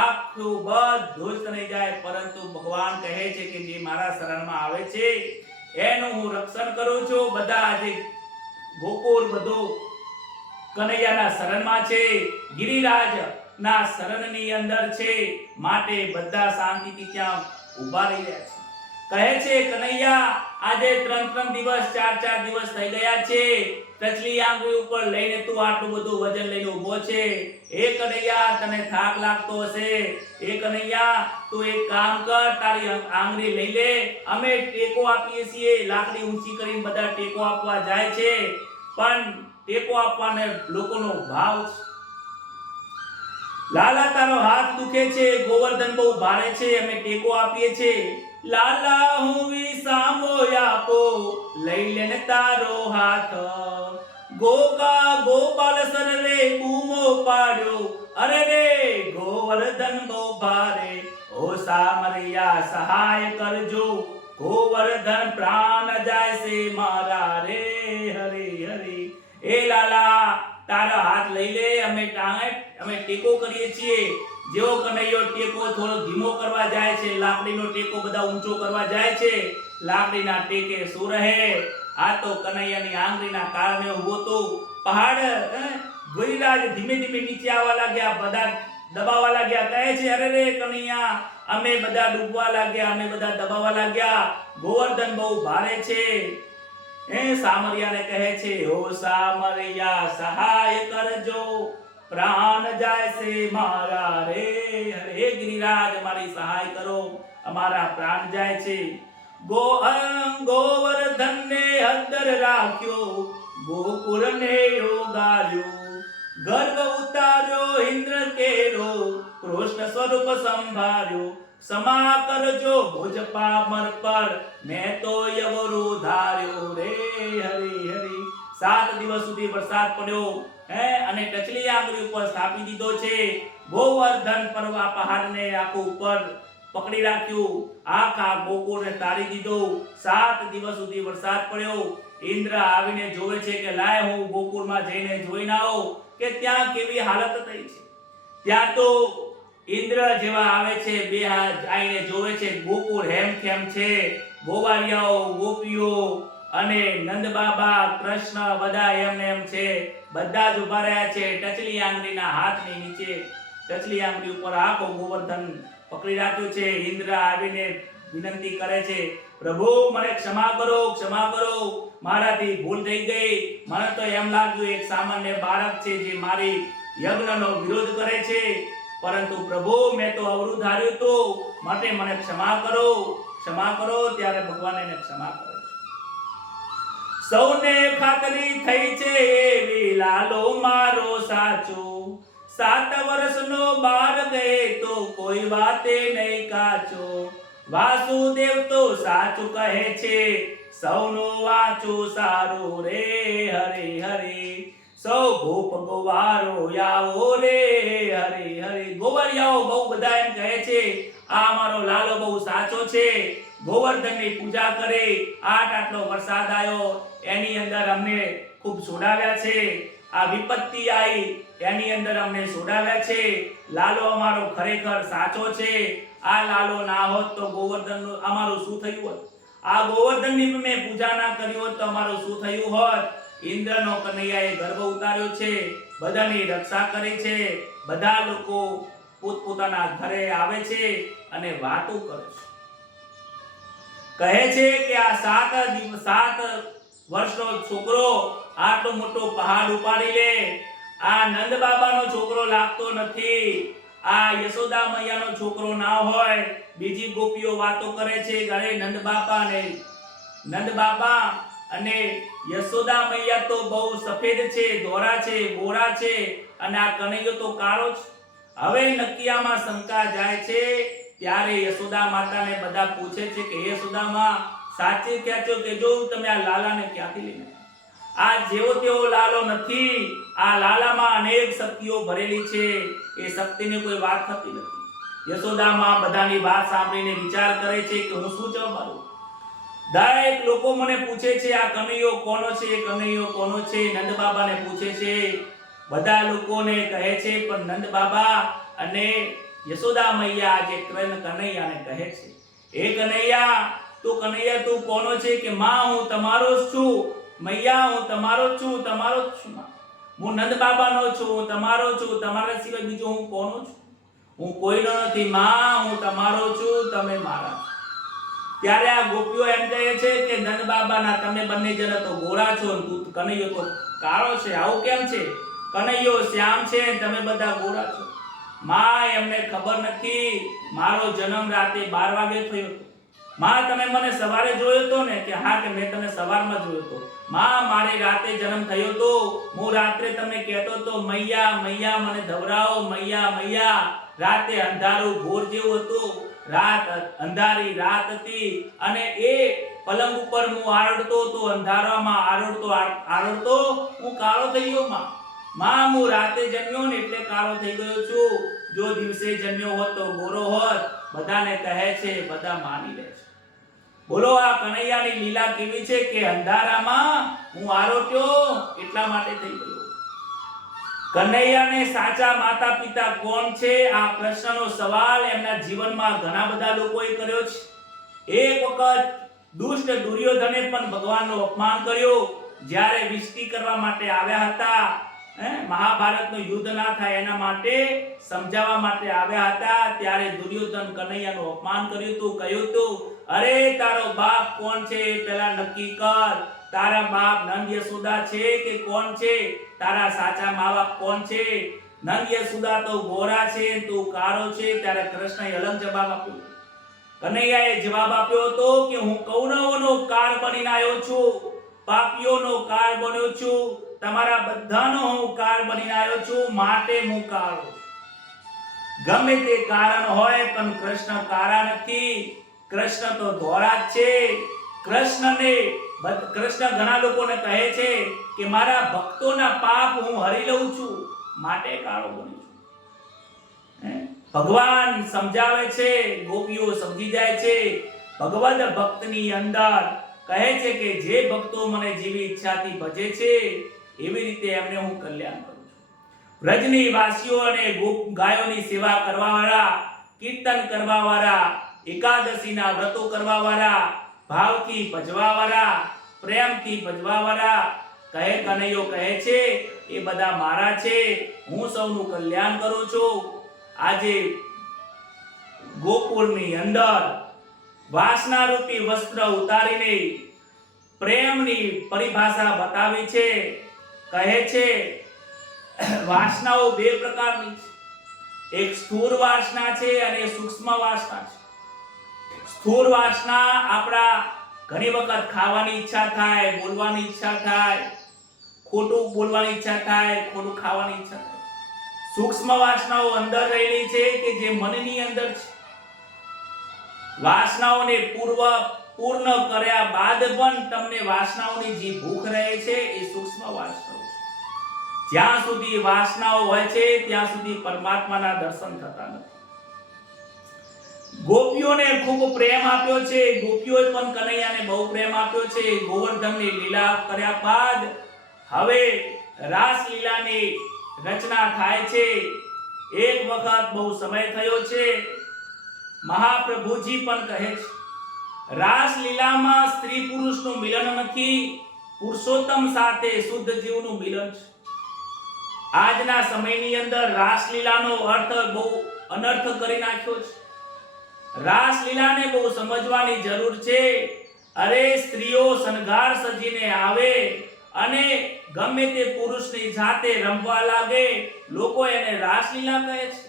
આખું બધું જ તણાઈ જાય, પરંતુ ભગવાન કહે છે કે જે મારા શરણમાં આવે છે એનું હું રક્ષણ કરું છું. બધા આજે ગોકુળ બધું કનૈયાના શરણમાં છે, ગિરિરાજ ના શરણની અંદર છે, માટે બધા શાંતિથી ત્યાં ઊભા રહી રહ્યા છે. કહે છે કનૈયા આજે 3 દિવસ 4 દિવસ થઈ ગયા છે, ટચલી આંગળી ઉપર લઈને તું આટલું બધું વજન લઈને ઊભો છે. એ કનૈયા તને થાક લાગતો હશે. એ કનૈયા તું એક કામ કર, તારી આંગળી લઈ લે, અમે ટેકો આપીએ છીએ. લાકડી ઊંચી કરીને બધા ટેકો આપવા જાય છે, પણ ટેકો આપવાને લોકોનો ભાવ છે. લાલા તારો હાથ દુખે છે, ગોવર્ધન બહુ ભારે છે, અમે ટેકો આપીએ છે. લાલા હું વિસામો આપો, લઈ લેને તારો હાથ. ગોપાલ સર્વે બૂમો પાડ્યો, અરે રે ગોવર્ધન બહુ ભારે. ઓ સામરિયા સહાય કરજો, ગોવર્ધન પ્રાણ જાય છે મારા રે હરે હરે. એ લાલા તારા હાથ લઈ લે, અમે ટેકો કરીએ છીએ. જેવો કનૈયો ટેકો થોડો ધીમો કરવા જાય છે, લાકડીનો ટેકો બધા ઊંચો કરવા જાય છે, લાકડીના ટેકે શું રહે? આ તો કનૈયાની આંગળીના કારણે ઊભો તો પહાડ. ગિરિરાજ ધીમે ધીમે નીચે આવવા લાગ્યા, બધા દબાવવા લાગ્યા. કહે છે અરે રે કનૈયા અમે બધા ડૂબવા લાગ્યા, અમે બધા દબાવવા લાગ્યા, ગોવર્ધન બહુ ભારે છે. સામરિયાને કહે છે હો સામરિયા સહાય કરજો, પ્રાણ જાય છે મારા રે હરે. ગિરિરાજ મારી સહાય કરો, અમારા પ્રાણ જાય છે. ગોવર્ધનને અંદર રાખ્યો, ગોકુળને યોગાર્યો, ગર્વ ઉતાર્યો ઇન્દ્ર કેરો, કૃષ્ણ સ્વરૂપ સંભાળ્યો. ક્ષમા કરજો ભુજ પામર પર, મેં તો યવરો ધાર્યો રે હરે હરે. 7 દિવસ સુધી વરસાદ પડ્યો અને ટચલી આંગળી ઉપર સ્થાપી દીધો છે. ગોવર્ધન પર્વત પહાડને આખું ઉપર પકડી રાખ્યું, આખા ગોકુળને તારી દીધું. 7 દિવસ સુધી વરસાદ પડ્યો. ઇન્દ્ર આવીને જોવે છે કે લાય હું ગોકુળમાં જઈને જોઈને આવું કે ત્યાં કેવી હાલત થઈ છે. ત્યાં તો ઇન્દ્ર જેવા આવે છે, બે હાથ આવીને જોવે છે, ગોકુળ હેમખેમ છે, ગોવાળિયાઓ, ગોપીઓ અને નંદ બાબા, કૃષ્ણ બધા એમને એમ છે, બધા જ ઉભા રહ્યા છે ટચલી આંગળીના હાથની નીચે. ટચલી આંગળી ઉપર આખો ગોવર્ધન પકડી રાખ્યું છે. ઇન્દ્ર આવીને વિનંતી કરે છે, પ્રભુ મને ક્ષમા કરો, ક્ષમા કરો, મારાથી ભૂલ થઈ ગઈ. મને તો એમ લાગ્યું એક સામાન્ય બાળક છે જે મારી યજ્ઞનો વિરોધ કરે છે, પરંતુ પ્રભુ મેં તો અવરું ધાર્યું હતું, માટે મને ક્ષમા કરો, ક્ષમા કરો. ત્યારે ભગવાન એને ક્ષમા કરે છે. સૌને ખાતરી થઈ છે એવી લાલો મારો સાચો, 7 વર્ષનો બાર ગયે તો કોઈ વાતે નહીં કાચો. વાસુદેવ તો સાચું કહે છે, સૌનું વાંચું સારું રે હરે હરે. સૌ ગોપ ગોવારો આવો રે હરે હરે. ગોવાળિયાઓ બહુ બધા એમ કહે છે આ અમારો લાલો બહુ સાચો છે, ગોવર્ધનની પૂજા કરે, આટલો વરસાદ આવ્યો એની અંદર અમને ખૂબ છોડાવ્યા છે, આ વિપત્તિ આવી એની અંદર અમને છોડાવ્યા છે. લાલો અમારો ખરેખર સાચો છે. આ લાલો ના હોત તો ગોવર્ધનનું અમારું શું થયું હોત? આ ગોવર્ધનની મેં પૂજા ના કરી હોત તો અમારું શું થયું હોત? ઇન્દ્રનો કનૈયાએ ગર્ભ ઉતાર્યો છે, બધાની રક્ષા કરી છે. બધા લોકો પોતપોતાના ઘરે આવે છે અને વાતો કરે છે. કહે છે કે આ 7 વર્ષનો છોકરો આટલો મોટો પહાડ ઉપાડી લે. આ નંદ બાબાનો છોકરો લાગતો નથી, આ યશોદા મૈયાનો છોકરો ના હોય. બીજી ગોપીઓ વાતો કરે છે અરે નંદ બાબા અને યશોદા મૈયા તો બહુ સફેદ છે, ધોરા છે, ગોરા છે, અને આ કનૈયો તો કાળો છે. હવે નકિયામાં શંકા જાય છે. ત્યારે યશોદા માતાને બધા પૂછે છે કે યશોદામાં સાચે કહેજો કે જો તમે આ લાલાને ક્યાંથી લઈને? આ જેવો તેવો લાલો નથી, આ લાલામાં અનેક શક્તિઓ ભરેલી છે, એ શક્તિની કોઈ વાત થતી નથી. યશોદામાં બધાની વાત સાંભળીને વિચાર કરે છે કે હું શું જવાબ આપું? દરેક લોકો મને પૂછે છે આ કનૈયો કોનો છે, કનૈયો કોનો છે? નંદ બાબાને પૂછે છે. બધા લોકોને કહે છે પણ નંદ બાબા અને યશોદા મૈયા જે કનૈયાને કહે છે, એ કનૈયા તું કોનો છે? કે માં હું તમારો જ છું, મૈયા હું તમારો જ છું, તમારો જ છું. હું નંદ બાબાનો છું, હું તમારો છું, તમારા સિવાય બીજો હું કોનો છું? હું કોઈનો નથી માં, હું તમારો છું, તમે મારા છો. ત્યારે આ ગોપીઓ એમ કહે છે કે નંદ બાબાના તમે બંને જણા તો ગોરા છો, તું કનૈયો તો કાળો છે, આવું કેમ છે? કનૈયો શ્યામ છે, તમે બધા ગોરા છો. માં એમને ખબર નથી, મારો જન્મ રાતે 12 વાગે થયો હતો. માં તમે મને સવારે જોયો તો ને? કે હા, કે મેં તમને સવારમાં જોયો તો. માં મારે રાતે જન્મ થયો તો, હું રાત્રે તમને કહેતો તો મૈયા મૈયા મને ધવરાવો, મૈયા મૈયા. રાતે અંધારું ઘોર જેવું હતું, રાત અંધારી રાત હતી, અને એ પલંગ ઉપર હું આરડતો તો, અંધારામાં આરડતો હું કાળો થઈ ગયો. માં હું રાતે જન્મ્યો ને એટલે કાળો થઈ ગયો છું, જો દિવસે જન્મ્યો હોત તો ગોરો હોત. બધાને કહે છે, બધા માની લે છે. બોલો આ કનૈયાની લીલા કેવી છે કે અંધારામાં હું આરોટ્યો એટલા માટે થઈ ગયો. કનૈયાને સાચા માતા પિતા કોણ છે? આ પ્રશ્નનો સવાલ એમના જીવનમાં ઘણા બધા લોકોએ કર્યો છે. એક વખત દુષ્ટ દુર્યોધને પણ ભગવાનનો અપમાન કર્યો. જ્યારે વિષ્ટિ કરવા માટે આવ્યા હતા, મહાભારતનું યુદ્ધ ના થાય એના માટે સમજાવવા માટે આવ્યા હતા, ત્યારે દુર્યોધન કનૈયાનું અપમાન કર્યું હતું. કહ્યું હતું અરે તારો બાપ કોણ છે પેલા નક્કી કર. તારા બાપ નંદ યશોદા છે કે કોણ છે? તારા સાચા મા બાપ કોણ છે? નંદ યશોદા તો ગોરા છે, તું કાળો છે. ત્યારે કૃષ્ણએ અલગ જવાબ આપ્યો. કનૈયાએ જવાબ આપ્યો હતો કે હું કૌરવોનો કાળ બનીને આવ્યો છું, પાપીઓનો કાળ બન્યો છું, તમારા બધાનો હું કાળ બનીને આવ્યો છું, માટે હું કાળો. ગમે તે કારણ હોય પણ કૃષ્ણ કાળા નથી, કૃષ્ણ તો ધોળા જ છે. કૃષ્ણ ઘણા લોકોને કહે છે કે મારા ભક્તોના પાપ હું હરી લઉં છું, માટે કાળો બનું છું. ભગવાન સમજાવે છે, ગોપીઓ સમજી જાય છે. ભગવદ ભક્તની અંદર કહે છે કે જે ભક્તો મને જેવી ઈચ્છાથી ભજે છે એવી રીતે એમને હું કલ્યાણ કરું છું. વ્રજની વાસીઓ અને ગોપ ગાયોની સેવા કરવા વાળા, કીર્તન કરવા વાળા, એકાદશીના વ્રતો કરવા વાળા, ભાવથી ભજવા વાળા, પ્રેમથી ભજવા વાળા, કહે કનૈયો કહે છે એ બધા મારા છે. હું સૌનું કલ્યાણ કરું છું. આજે ગોકુળની અંદર વાસના રૂપી વસ્ત્ર ઉતારીને પ્રેમની પરિભાષા બતાવી છે. કહે છે વાસનાઓ બે પ્રકારની છે. એક સ્થૂળ વાસના છે અને સૂક્ષ્મ વાસના છે. સ્થૂળ વાસના આપણા ઘણી વખત ખાવાની ઈચ્છા થાય, બોલવાની ઈચ્છા થાય, ખોટું બોલવાની ઈચ્છા થાય, ખોટું ખાવાની ઈચ્છા થાય. સૂક્ષ્મ વાસનાઓ અંદર રહેલી છે કે જે મનની અંદર છે. વાસનાઓને પૂર્ણ કર્યા બાદ પણ તમને વાસનાઓની જે ભૂખ રહે છે એ સૂક્ષ્મ વાસનાઓ છે. જ્યાં સુધી વાસનાઓ હોય છે ત્યાં સુધી પરમાત્માના દર્શન થતા નથી. ગોપીઓને ખૂબ પ્રેમ આપ્યો છે. ગોપીઓએ પણ કનૈયાને બહુ પ્રેમ આપ્યો છે. ગોવર્ધનની લીલા કર્યા બાદ હવે રાસ લીલાની રચના થાય છે. એક વખત બહુ સમય થયો છે. મહાપ્રભુજી પણ કહે છે રાસ લીલામાં સ્ત્રી પુરુષનું મિલન નથી, પુરુષોત્તમ સાથે શુદ્ધ જીવનું મિલન છે. આજના સમયની અંદર રાસ લીલાનો અર્થ બહુ અનર્થ કરી નાખ્યો છે. રાસ લીલાને બહુ સમજવાની જરૂર છે. અરે સ્ત્રીઓ શણગાર સજીને આવે અને ગમે તે પુરુષની સાથે રમવા લાગે, લોકો એને રાસલીલા કહે છે.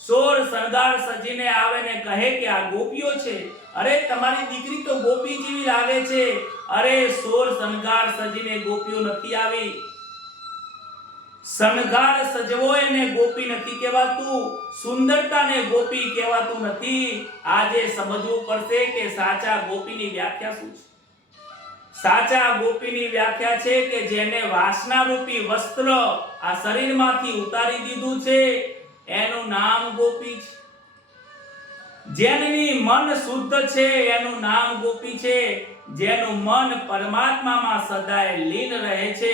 સોર શણગાર સજીને આવે ને કહે કે આ ગોપીઓ છે. અરે તમારી દીકરી તો ગોપી જેવી લાગે છે. અરે સોર શણગાર સજીને ગોપીઓ નથી આવી. શણગાર સજવો એને ગોપી નથી કહેવાતું, સુંદરતાને ગોપી કહેવાતું નથી. આજે સમજવું પડશે કે સાચા ગોપીની વ્યાખ્યા શું છે. સાચા ગોપીની વ્યાખ્યા છે કે જેને વાસના રૂપી વસ્ત્ર આ શરીરમાંથી ઉતારી દીધું છે એનું નામ ગોપી છે. જેની મન શુદ્ધ છે એનું નામ ગોપી છે. જેનું મન પરમાત્મામાં સદાય લીન રહે છે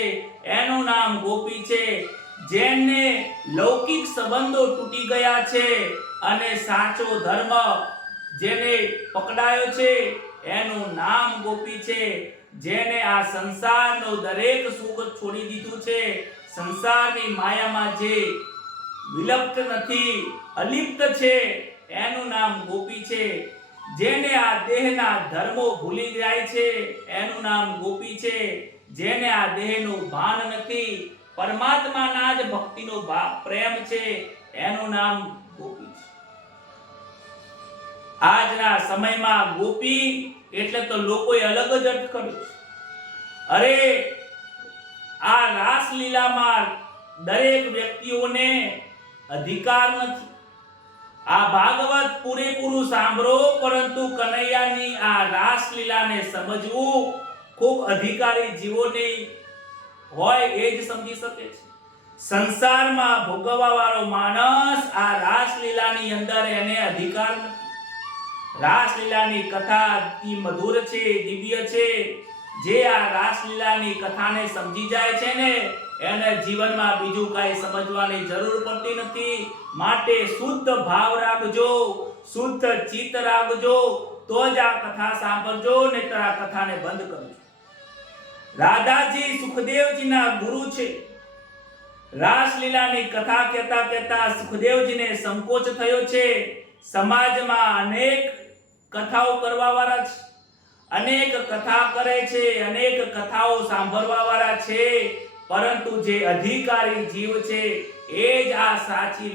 એનું નામ ગોપી છે. જેને લૌકિક સંબંધો તૂટી ગયા છે અને સાચો ધર્મ જેને પકડાયો છે એનું નામ ગોપી છે. જેને આ સંસારનો દરેક સુખ છોડી દીધું છે, સંસારની માયામાં જે વિલપ્ત નથી, અલિપ્ત છે એનું નામ ગોપી છે. જેને આ દેહના ધર્મો ભૂલી જાય છે એનું નામ ગોપી છે. જેને આ દેહનું ભાન નથી, પરમાત્માના જ ભક્તિનો પ્રેમ છે એનું નામ ગોપી છે. આજના સમયમાં ગોપી એટલે તો લોકોએ અલગ જ અર્થ કર્યો છે. અરે આ રાસલીલામાં દરેક વ્યક્તિઓને અધિકાર નથી. આ ભાગવત પૂરેપૂરું સાંભળો, પરંતુ કનૈયાની આ રાસલીલાને સમજવું ખૂબ અધિકારી જીવોને હોય એ જ સમજી શકે છે. સંસારમાં ભોગવવા વાળો માણસ આ રાસલીલાની અંદર એને અધિકાર નથી. રાસલીલાની કથા અતિ મધુર છે, દિવ્ય છે. જે આ રાસલીલાની કથાને સમજી જાય છે ને એને જીવનમાં બીજું કાંઈ સમજવાની જરૂર પડતી નથી. માટે શુદ્ધ ભાવ રાખજો, શુદ્ધ ચિત્ત રાખજો, તો જ આ કથા સાંભળજો, નહીંતર આ કથાને બંધ કરજો. રાધાજી સુખદેવજીના ગુરુ છે. રાસલીલાની કથા કહેતા કહેતા સુખદેવજીને સંકોચ થયો છે. સમાજમાં અનેક કથાઓ કરવા વાળા છે, અનેક કથા કરે છે, અનેક કથાઓ સાંભળવા વાળા છે, પરંતુ જે અધિકારી જીવ છે એ જ આ સાચી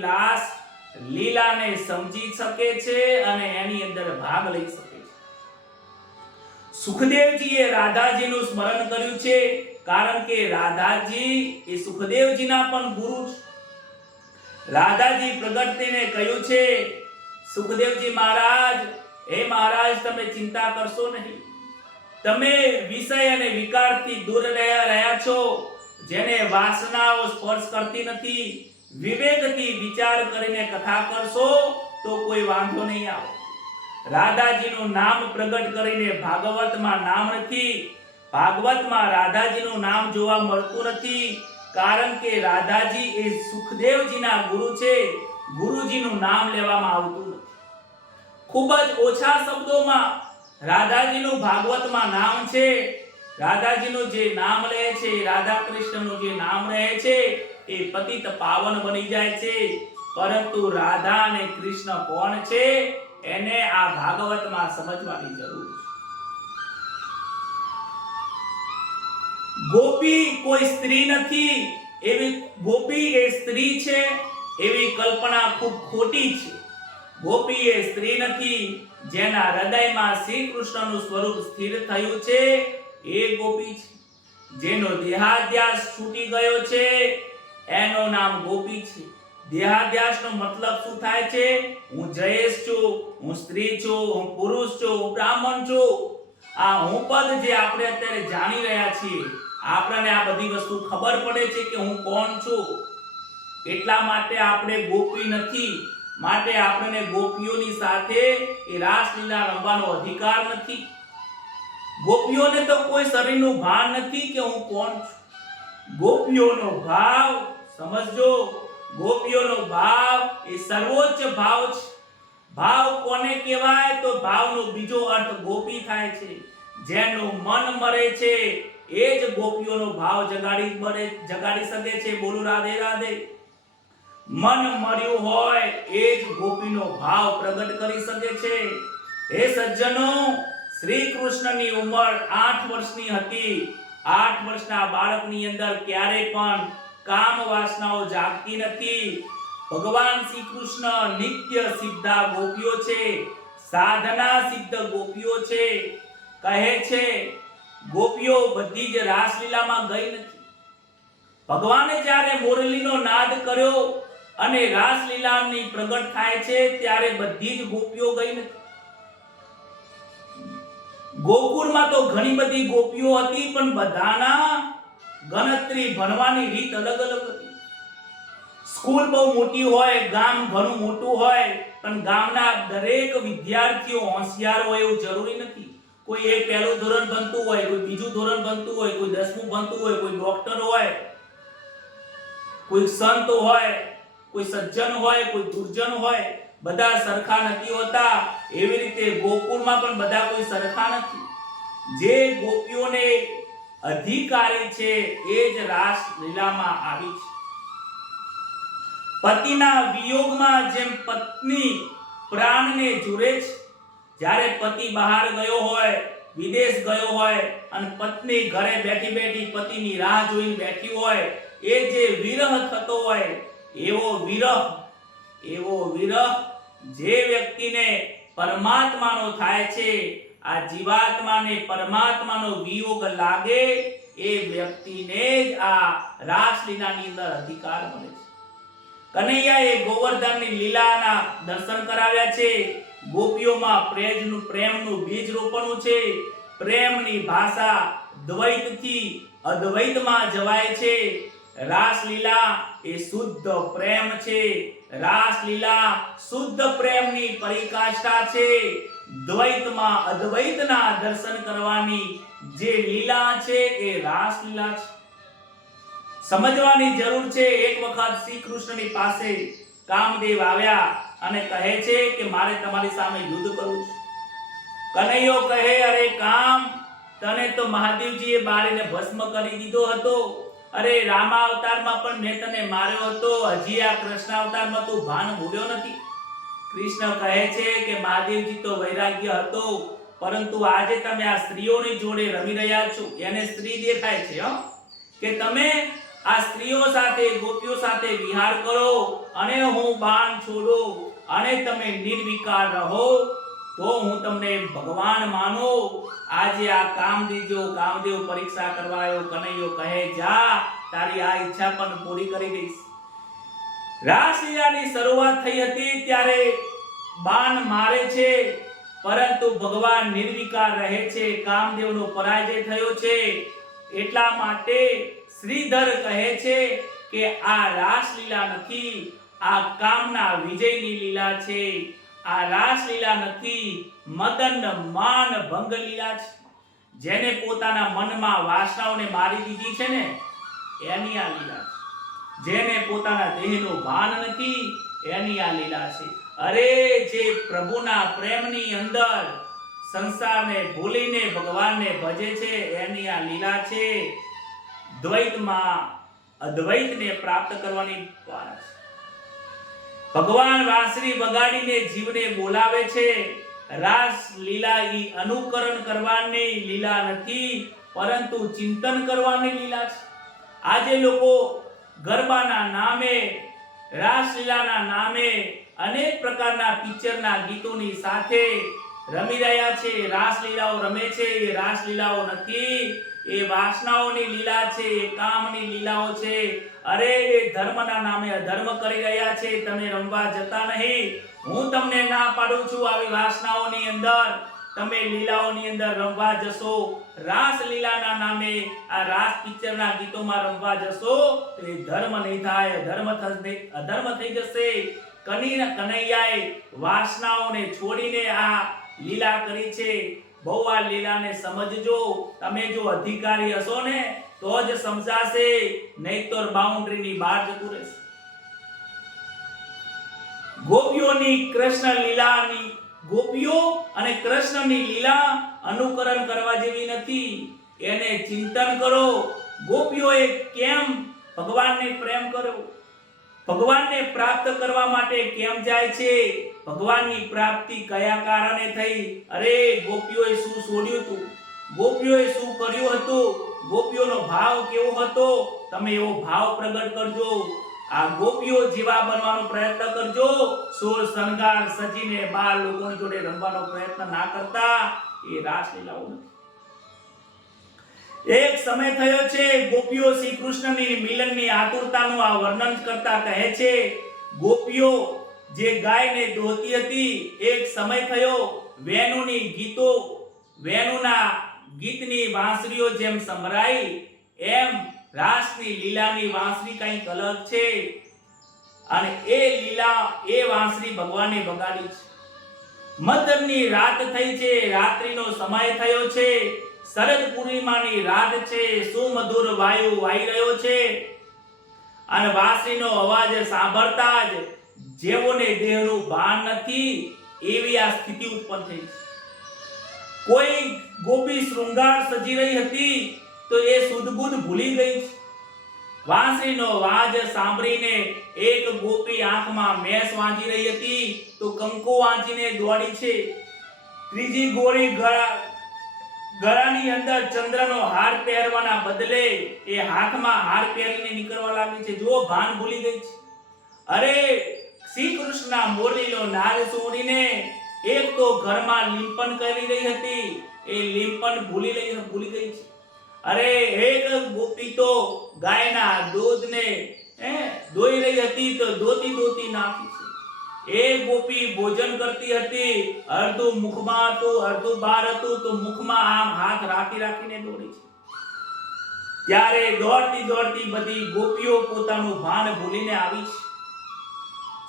લીલાને સમજી શકે છે અને એની અંદર ભાગ લઈ શકે છે. સુખદેવજીએ રાધાજીનું સ્મરણ કર્યું છે, કારણ કે રાધાજી એ સુખદેવજીના પણ ગુરુ છે. રાધાજી પ્રગટીને કહ્યું છે, સુખદેવજી મહારાજ, હે મહારાજ, તમે ચિંતા કરશો નહીં. તમે વિષય અને વિકારથી દૂર રહ્યા છો. જેને વાસનાઓ સ્પર્શ કરતી નથી, વિવેકથી વિચાર કરીને કથા કરશો તો કોઈ વાંધો નહીં આવે. રાધાજીનું નામ પ્રગટ કરીને ભાગવતમાં નામ નથી. ભાગવતમાં રાધાજીનું નામ જોવા મળતું નથી, કારણ કે રાધાજી એ સુખદેવજીના ગુરુ છે. ગુરુજીનું નામ લેવામાં આવતું નથી. ખૂબ જ ઓછા શબ્દોમાં રાધાજીનું ભાગવતમાં નામ છે. રાધાજીનું જે નામ લે છે, રાધા કૃષ્ણનું જે નામ રહે છે, એ પતિત પાવન બની જાય છે. પરંતુ રાધા અને કૃષ્ણ કોણ છે એને આ ભાગવતમાં સમજવાની જરૂર છે. ગોપી કોઈ સ્ત્રી નથી, એવી ગોપી એ સ્ત્રી છે એવી કલ્પના ખૂબ ખોટી છે. ગોપી એ સ્ત્રી નથી, જેના હૃદયમાં શ્રી કૃષ્ણનું સ્વરૂપ સ્થિર થયું છે એ ગોપી છે. જેનો દેહાધ્યાસ છૂટી ગયો છે એનું નામ ગોપી છે. દેહાધ્યાસનો મતલબ શું થાય છે? હું જયેશ છું, હું સ્ત્રી છું, હું પુરુષ છું, હું બ્રાહ્મણ છું. આ હું પદ જે આપણે અત્યારે જાણી રહ્યા છીએ, આપણને આ બધી વસ્તુ ખબર પડે છે કે હું કોણ છું. એટલા માટે આપણે ગોપી નથી, માટે આપણને ગોપીઓની સાથે એ રાસલીલા રમવાનો અધિકાર નથી. ગોપીઓને તો કોઈ શરીરનું ભાન નથી કે હું કોણ છું. ગોપીઓનો ભાવ સમજજો, ગોપીઓનો ભાવ એ સર્વોચ્ચ ભાવ છે. ભાવ કોને કહેવાય? તો ભાવનો બીજો અર્થ ગોપી થાય છે. જેનું મન મરે છે એ જ ગોપીઓનો ભાવ જગાડી શકે છે. બોલો રાધે રાધે. મન મર્યું હોય એ જ ગોપીનો ભાવ પ્રગટ કરી શકે છે. હે સજ્જનો, શ્રી કૃષ્ણની ઉંમર 8 વર્ષની હતી. 8 વર્ષના બાળકની અંદર ક્યારે પણ કામ વાસનાઓ જાગતી નથી. ભગવાન શ્રી કૃષ્ણ નિત્ય સિદ્ધા ગોપીઓ છે, સાધના સિદ્ધ ગોપીઓ છે. કહે છે ગોપીઓ બધી જ રાસલીલામાં ગઈ નથી. ભગવાને જ્યારે મોરલીનો નાદ કર્યો અને રાસલીલાની પ્રગટ થાય છે ત્યારે બધી જ ગોપીઓ ગઈ નથી. ગોકુળમાં તો ઘણી બધી ગોપીઓ હતી, પણ બધાના ગણતરી ભણવાની રીત અલગ અલગ હતી. સ્કૂલ બહુ મોટી હોય, ગામ ઘણું મોટું હોય, પણ ગામના દરેક વિદ્યાર્થીઓ હોશિયાર હોય એવું જરૂરી નથી. કોઈ એક પહેલું ધોરણ ભણતું હોય, કોઈ બીજું ધોરણ ભણતું હોય, કોઈ 10મું ભણતું હોય, કોઈ ડોક્ટર હોય, કોઈ સંત હોય, કોઈ સજ્જન હોય, કોઈ દુર્જન હોય. બધા સરખા નથી હોતા. એવી રીતે ગોકુળમાં પણ બધા કોઈ સરખા નથી. જે ગોપીઓને અધિકારી છે એ જ રાસ લીલામાં આવી છે. પતિના વિયોગમાં જેમ પત્ની પ્રાણને જુરે છે, જ્યારે પતિ બહાર ગયો હોય, વિદેશ ગયો હોય અને પત્ની ઘરે બેઠી બેઠી પતિની રાહ જોઈને બેઠી હોય, એ જે વિરહ થતો હોય, એવો વિરહ જે વ્યક્તિને પરમાત્માનો થાય છે, આ જીવાત્માને પરમાત્માનો વિયોગ લાગે એ વ્યક્તિને જ આ રાસલીલાની અંદર અધિકાર મળે છે. કનૈયાએ ગોવર્ધનની લીલાના દર્શન કરાવ્યા છે. ગોપીઓમાં પ્રેમનું બીજ રોપણું છે. પ્રેમની ભાષા દ્વૈતથી અદ્વૈતમાં જવાય છે. રાસલીલા એ શુદ્ધ પ્રેમ છે. રાસલીલા શુદ્ધ પ્રેમની પરિકાષ્ઠા છે. દ્વૈતમાં અદ્વૈતના દર્શન કરવાની જે લીલા છે એ રાસલીલા છે. સમજવાની જરૂર છે. એક વખત શ્રી કૃષ્ણની પાસે કામદેવ આવ્યા અને કહે છે કે મારે તમારી સામે યુદ્ધ કરવું છે. કનૈયો કહે, અરે કામ, તને તો મહાદેવજીએ બાળીને ભસ્મ કરી દીધો હતો. અરે રામા અવતારમાં પણ મેં તને માર્યો હતો. હજી આ કૃષ્ણ અવતારમાં તું ભાન ભૂલ્યો નથી. કૃષ્ણ કહે છે કે મહાદેવજી તો વૈરાગ્ય હતો, પરંતુ આજે તમે આ સ્ત્રીઓની જોડે રમી રહ્યા છો. એને સ્ત્રી દેખાય છે કે તમે આ સ્ત્રીઓ સાથે, ગોપીઓ સાથે વિહાર કરો અને હું બાણ છોડું અને તમે નિર્વિકાર રહો તો હું તમને ભગવાન માનો. આજે આ કામદેવ પરીક્ષા કરવા આવ્યો. કનૈયો કહે, જા, તારી આ ઈચ્છા પણ પૂરી કરી દઈશ. રાસલીલાની શરૂઆત થઈ હતી ત્યારે બાણ મારે છે, પરંતુ ભગવાન નિર્વિકાર રહે છે. કામદેવનો પરાજય થયો છે. એટલા માટે શ્રીધર કહે છે કે આ રાસલીલા નથી, આ કામના વિજયની લીલા છે. આ રાસલીલા નથી, મદન માન ભંગ લીલા છે. જેને પોતાના મનમાં વાસનાઓને મારી દીધી છે ને, એની આ લીલા છે. જેને પોતાના દેહનું ભાન નથી, એની આ લીલા છે. અરે જે પ્રભુના પ્રેમની અંદર સંસારને ભૂલીને ભગવાનને ભજે છે, એની આ લીલા છે. દ્વૈતમાં અદ્વૈતને પ્રાપ્ત કરવાની વાર છે. ભગવાન વાંસળી વગાડીને જીવને બોલાવે છે. રાસ લીલા ઈ અનુકરણ કરવાની લીલા નથી, પરંતુ ચિંતન કરવાની લીલા છે. આજે લોકો ગરબાના નામે, રાસલીલાના નામે અનેક પ્રકારના પિક્ચરના ગીતોની સાથે રમી રહ્યા છે. રાસલીલાઓ રમે છે. એ રાસલીલાઓ નથી, એ વાસનાઓની લીલા છે, એ કામની લીલાઓ છે. અરે એ ધર્મના નામે અધર્મ કરી રહ્યા છે. તમે રમવા જતા નહીં. હું તમને ના પાડું છું, આવી વાસનાઓની અંદર તમે લીલાઓની અંદર રમવા જશો, રાસલીલાના નામે આ રાસ પિક્ચરના ગીતોમાં રમવા જશો તો એ ધર્મ નહીં થાય, અધર્મ થઈ જશે. કનૈયાએ વાસનાઓને છોડીને આ લીલા કરી છે. બહુ આ લીલાને સમજજો. તમે જો અધિકારી હશો ને તો જ સમજાશે, નહીતર બાઉન્ડ્રીની બહાર જતું રહેશે. ગોપીઓ અને કૃષ્ણની લીલા અનુકરણ કરવા જેવી નથી. એને ચિંતન કરો. ગોપીઓએ કેમ ભગવાનને પ્રેમ કર્યો? ભગવાનને પ્રાપ્ત કરવા માટે કેમ જાય છે? ભગવાનની પ્રાપ્તિ કયા કારણે થઈ? અરે ગોપીઓએ શું છોડ્યું હતું? ગોપીઓએ શું કર્યું હતું? ગોપીઓનો ભાવ કેવો હતો? તમે એવો ભાવ પ્રગટ કરજો. આ ગોપીઓ જેવા બનવાનો પ્રયત્ન કરજો. સોળ શણગાર સજીને બાર લોકોની જોડે રમવાનો પ્રયત્ન ના કરતા. એ રાસલીલાઓ નથી. એક સમય થયો છે, ગોપીઓ શ્રી કૃષ્ણની મિલનની આતુરતાનું આ વર્ણન કરતા કહે છે, ગોપીઓ જે ગાયને દોહતી હતી, એક સમય થયો વેણુના ગીતની વાંસળીઓ જેમ સંભળાઈ, એમ રાસની લીલાની વાંસળી કંઈક અલગ છે. અને એ લીલા, એ વાંસળી ભગવાને વગાડી છે. મધની રાત થઈ છે, રાત્રિનો સમય થયો છે, શરદ પૂર્ણિમાની રાત છે, સુમધુર વાયુ વાઈ રહ્યો છે. અને વાંસળીનો અવાજ સાંભળતા જ જેઓને દેહનું ભાન નથી, એવી આ સ્થિતિ ઉત્પન્ન થઈ છે. કોઈ ગોપી શૃંગાર સજી રહી હતી તો એ સુધબુધ ભૂલી ગઈ છે. વાંસળીનો અવાજ સાંભળીને એક ગોપી આંખમાં મેસ વાંચી રહી હતી તો કંકુ વાંચીને દોડી છે. ત્રીજી ગોળી ગળાની અંદર ચંદ્રનો હાર પહેરવાના બદલે એ હાથમાં હાર પહેરીને નીકળવા લાગી છે. જો ભાન ભૂલી ગઈ છે. અરે શ્રી કૃષ્ણના મોરલીનો નાદ છોડીને એક તો ઘરમાં લીંપન કરી રહી હતી, એ લીંપન ભૂલી ગઈ છે. અરે એક ગોપી તો ગાયના દૂધને દોઈ રહી હતી તો દોતી નાખી છે. એ ગોપી ભોજન કરતી હતી, અડધું મુખમાં હતું, અડધું બહાર હતું, તો મુખમાં આમ હાથ રાખીને દોડી છે. ત્યારે દોડતી બધી ગોપીઓ પોતાનું ભાન ભૂલીને આવી છે.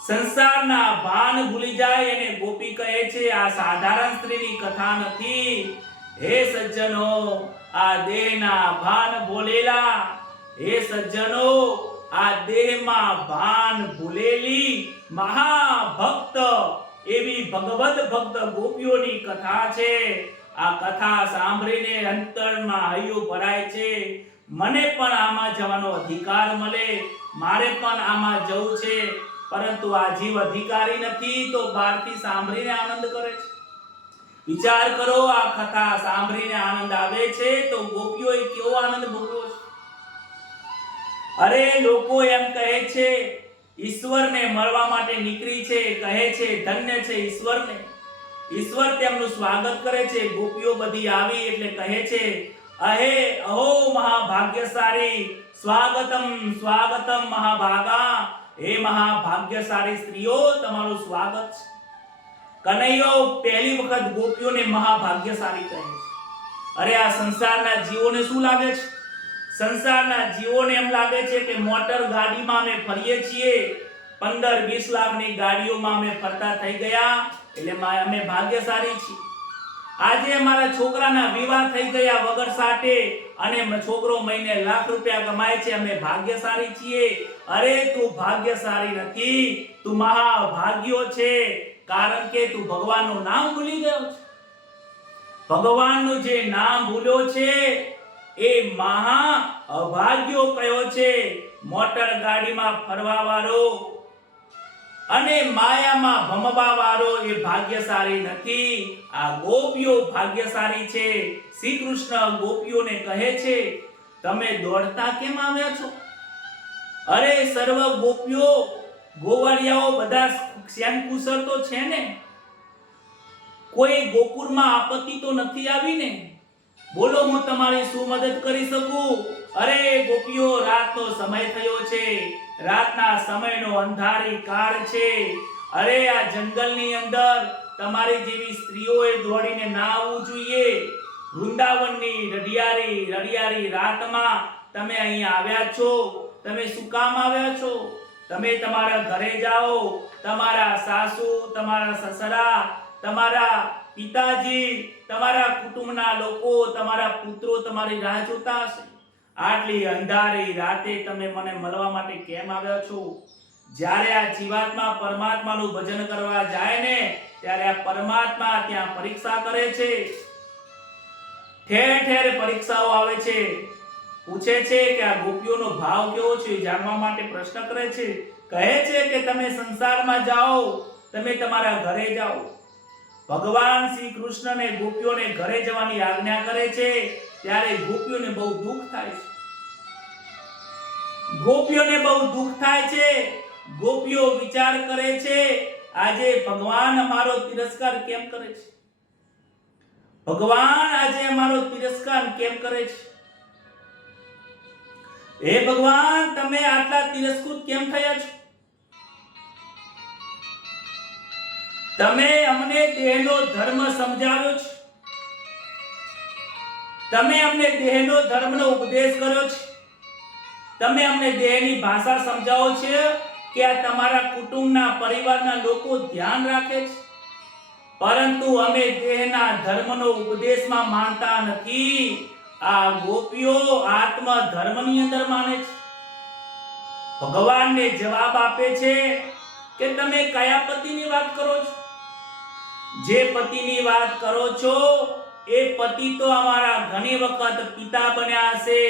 સંસારના ભાન ભૂલી જાય અને ગોપી કહે છે, આ સાધારણ સ્ત્રીની કથા નથી. હે સજ્જનો, આ દેહના ભાન ભૂલેલા, હે સજ્જનો, આ દેહમાં ભાન ભૂલેલી મહાભક્ત એવી ભગવત ભક્ત ગોપીઓની કથા છે. આ કથા સાંભળીને અંતરમાં હૈયું ભરાય છે. મને પણ આમાં જવાનો અધિકાર મળે, મારે પણ આમાં જવું છે. પરંતુ આ જીવ અધિકારી નથી તો બહારથી સાંભળીને આનંદ કરે છે. વિચાર કરો, આ કથા સાંભળીને આનંદ આવે છે તો ગોપીઓએ કેવો આનંદ ભોગવ્યો છે. અરે લોકો એમ કહે છે ઈશ્વરને મળવા માટે નીકળી છે, કહે છે ધન્ય છે ઈશ્વરને. ઈશ્વર તેમનું સ્વાગત કરે છે. ગોપીઓ બધી આવી એટલે કહે છે, અહો મહાભાગ્યશાળી, સ્વાગતમ મહાભાગા. હે મહાભાગ્યશાળી સ્ત્રીઓ, તમારું સ્વાગત છે. કનૈયો પહેલી વખત ગોપીઓને મહાભાગ્યશાળી કહે છે. અરે આ સંસારના જીવોને શું લાગે છે? સંસારના જીવોને એમ લાગે છે કે મોટર ગાડીમાં અમે ફરીએ છીએ, 15-20 લાખની ગાડીઓમાં અમે ફરતા થઈ ગયા એટલે અમે ભાગ્યશાળી છીએ. આજે અમારા છોકરાના વિવાહ થઈ ગયા વગર સાટે અને છોકરો મહિને લાખ રૂપિયા કમાય છે, અમે ભાગ્યશાળી છીએ. અરે તું ભાગ્યશાળી નથી, તું મહાભાગ્યો છે, કારણ કે તું ભગવાનનું નામ ભૂલી ગયો છે. ભગવાનનું જે નામ ભૂલ્યો છે એ મહા અભાગ્યો કયો છે. મોટર ગાડીમાં ફરવા વાળો અને માયામાં ભમવા વાળો એ ભાગ્યશાળી નથી, આ ગોપીઓ ભાગ્યશાળી છે. શ્રી કૃષ્ણ ગોપીઓને કહે છે, તમે દોડતા કેમ આવ્યા છો? અરે સર્વ ગોપીઓ ગોવાળિયાઓ બધા શ્યામકુશળ તો છે ને, કોઈ ગોકુળમાં આપત્તિ તો નથી આવી ને? બોલો હું તમારી શું મદદ કરી શકું? અરે ગોપીઓ, રાતનો સમય થયો છે, રાતના સમયનો અંધારી કાળ છે. અરે આ જંગલની અંદર તમારી જેવી સ્ત્રીઓએ દોડીને ના આવવું જોઈએ. વૃંદાવનની રડિયારી રાતમાં તમે અહીં આવ્યા છો. તમે શું કામ આવ્યા છો? તમે તમારા ઘરે જાઓ, તમારા સાસુ, તમારા સસરા, તમારા પિતાજી, તમારા કુટુંબના લોકો, તમારા પુત્રો તમારી રાહ જોતા હશે. આટલી અંધારી રાતે તમે મને મળવા માટે કેમ આવ્યા છો? જ્યારે આ જીવાત્મા પરમાત્માનું ભજન કરવા જાય ને ત્યારે આ પરમાત્મા ત્યાં પરીક્ષા કરે છે. ઠેર ઠેર પરીક્ષાઓ આવે છે. પૂછે છે કે આ ગોપીઓનો ભાવ કેવો છે જાણવા માટે પ્રશ્ન કરે છે. કહે છે કે તમે સંસારમાં જાઓ, તમે તમારા ઘરે જાઓ. ભગવાન શ્રી કૃષ્ણને ગોપીઓને ઘરે જવાની આજ્ઞા કરે છે ત્યારે ગોપીઓને બહુ દુઃખ થાય છે. ગોપીઓને બહુ દુઃખ થાય છે. ગોપીઓ વિચાર કરે છે, આજે ભગવાન અમારો તિરસ્કાર કેમ કરે છે? ભગવાન આજે અમારો તિરસ્કાર કેમ કરે છે? હે ભગવાન, તમે આટલા તિરસ્કૃત કેમ થયા છો? તમે અમને દેહનો ધર્મ સમજાવ્યો છે, તમે અમને દેહનો ધર્મનો ઉપદેશ કર્યો છે, તમે અમને દેહની ભાષા સમજાવો છે કે આ તમારા કુટુંબના પરિવારના લોકો ધ્યાન રાખે છે, પરંતુ અમે દેહના ધર્મનો ઉપદેશમાં માનતા નથી. આ ગોપીઓ આત્મ ધર્મની અંદર માને છે. ભગવાનને જવાબ આપે છે કે તમે કયા પતિની વાત કરો છો? જે પતિની વાત કરો છો એ પતિ તો અમારા ઘણી વખત પિતા બન્યા હશે,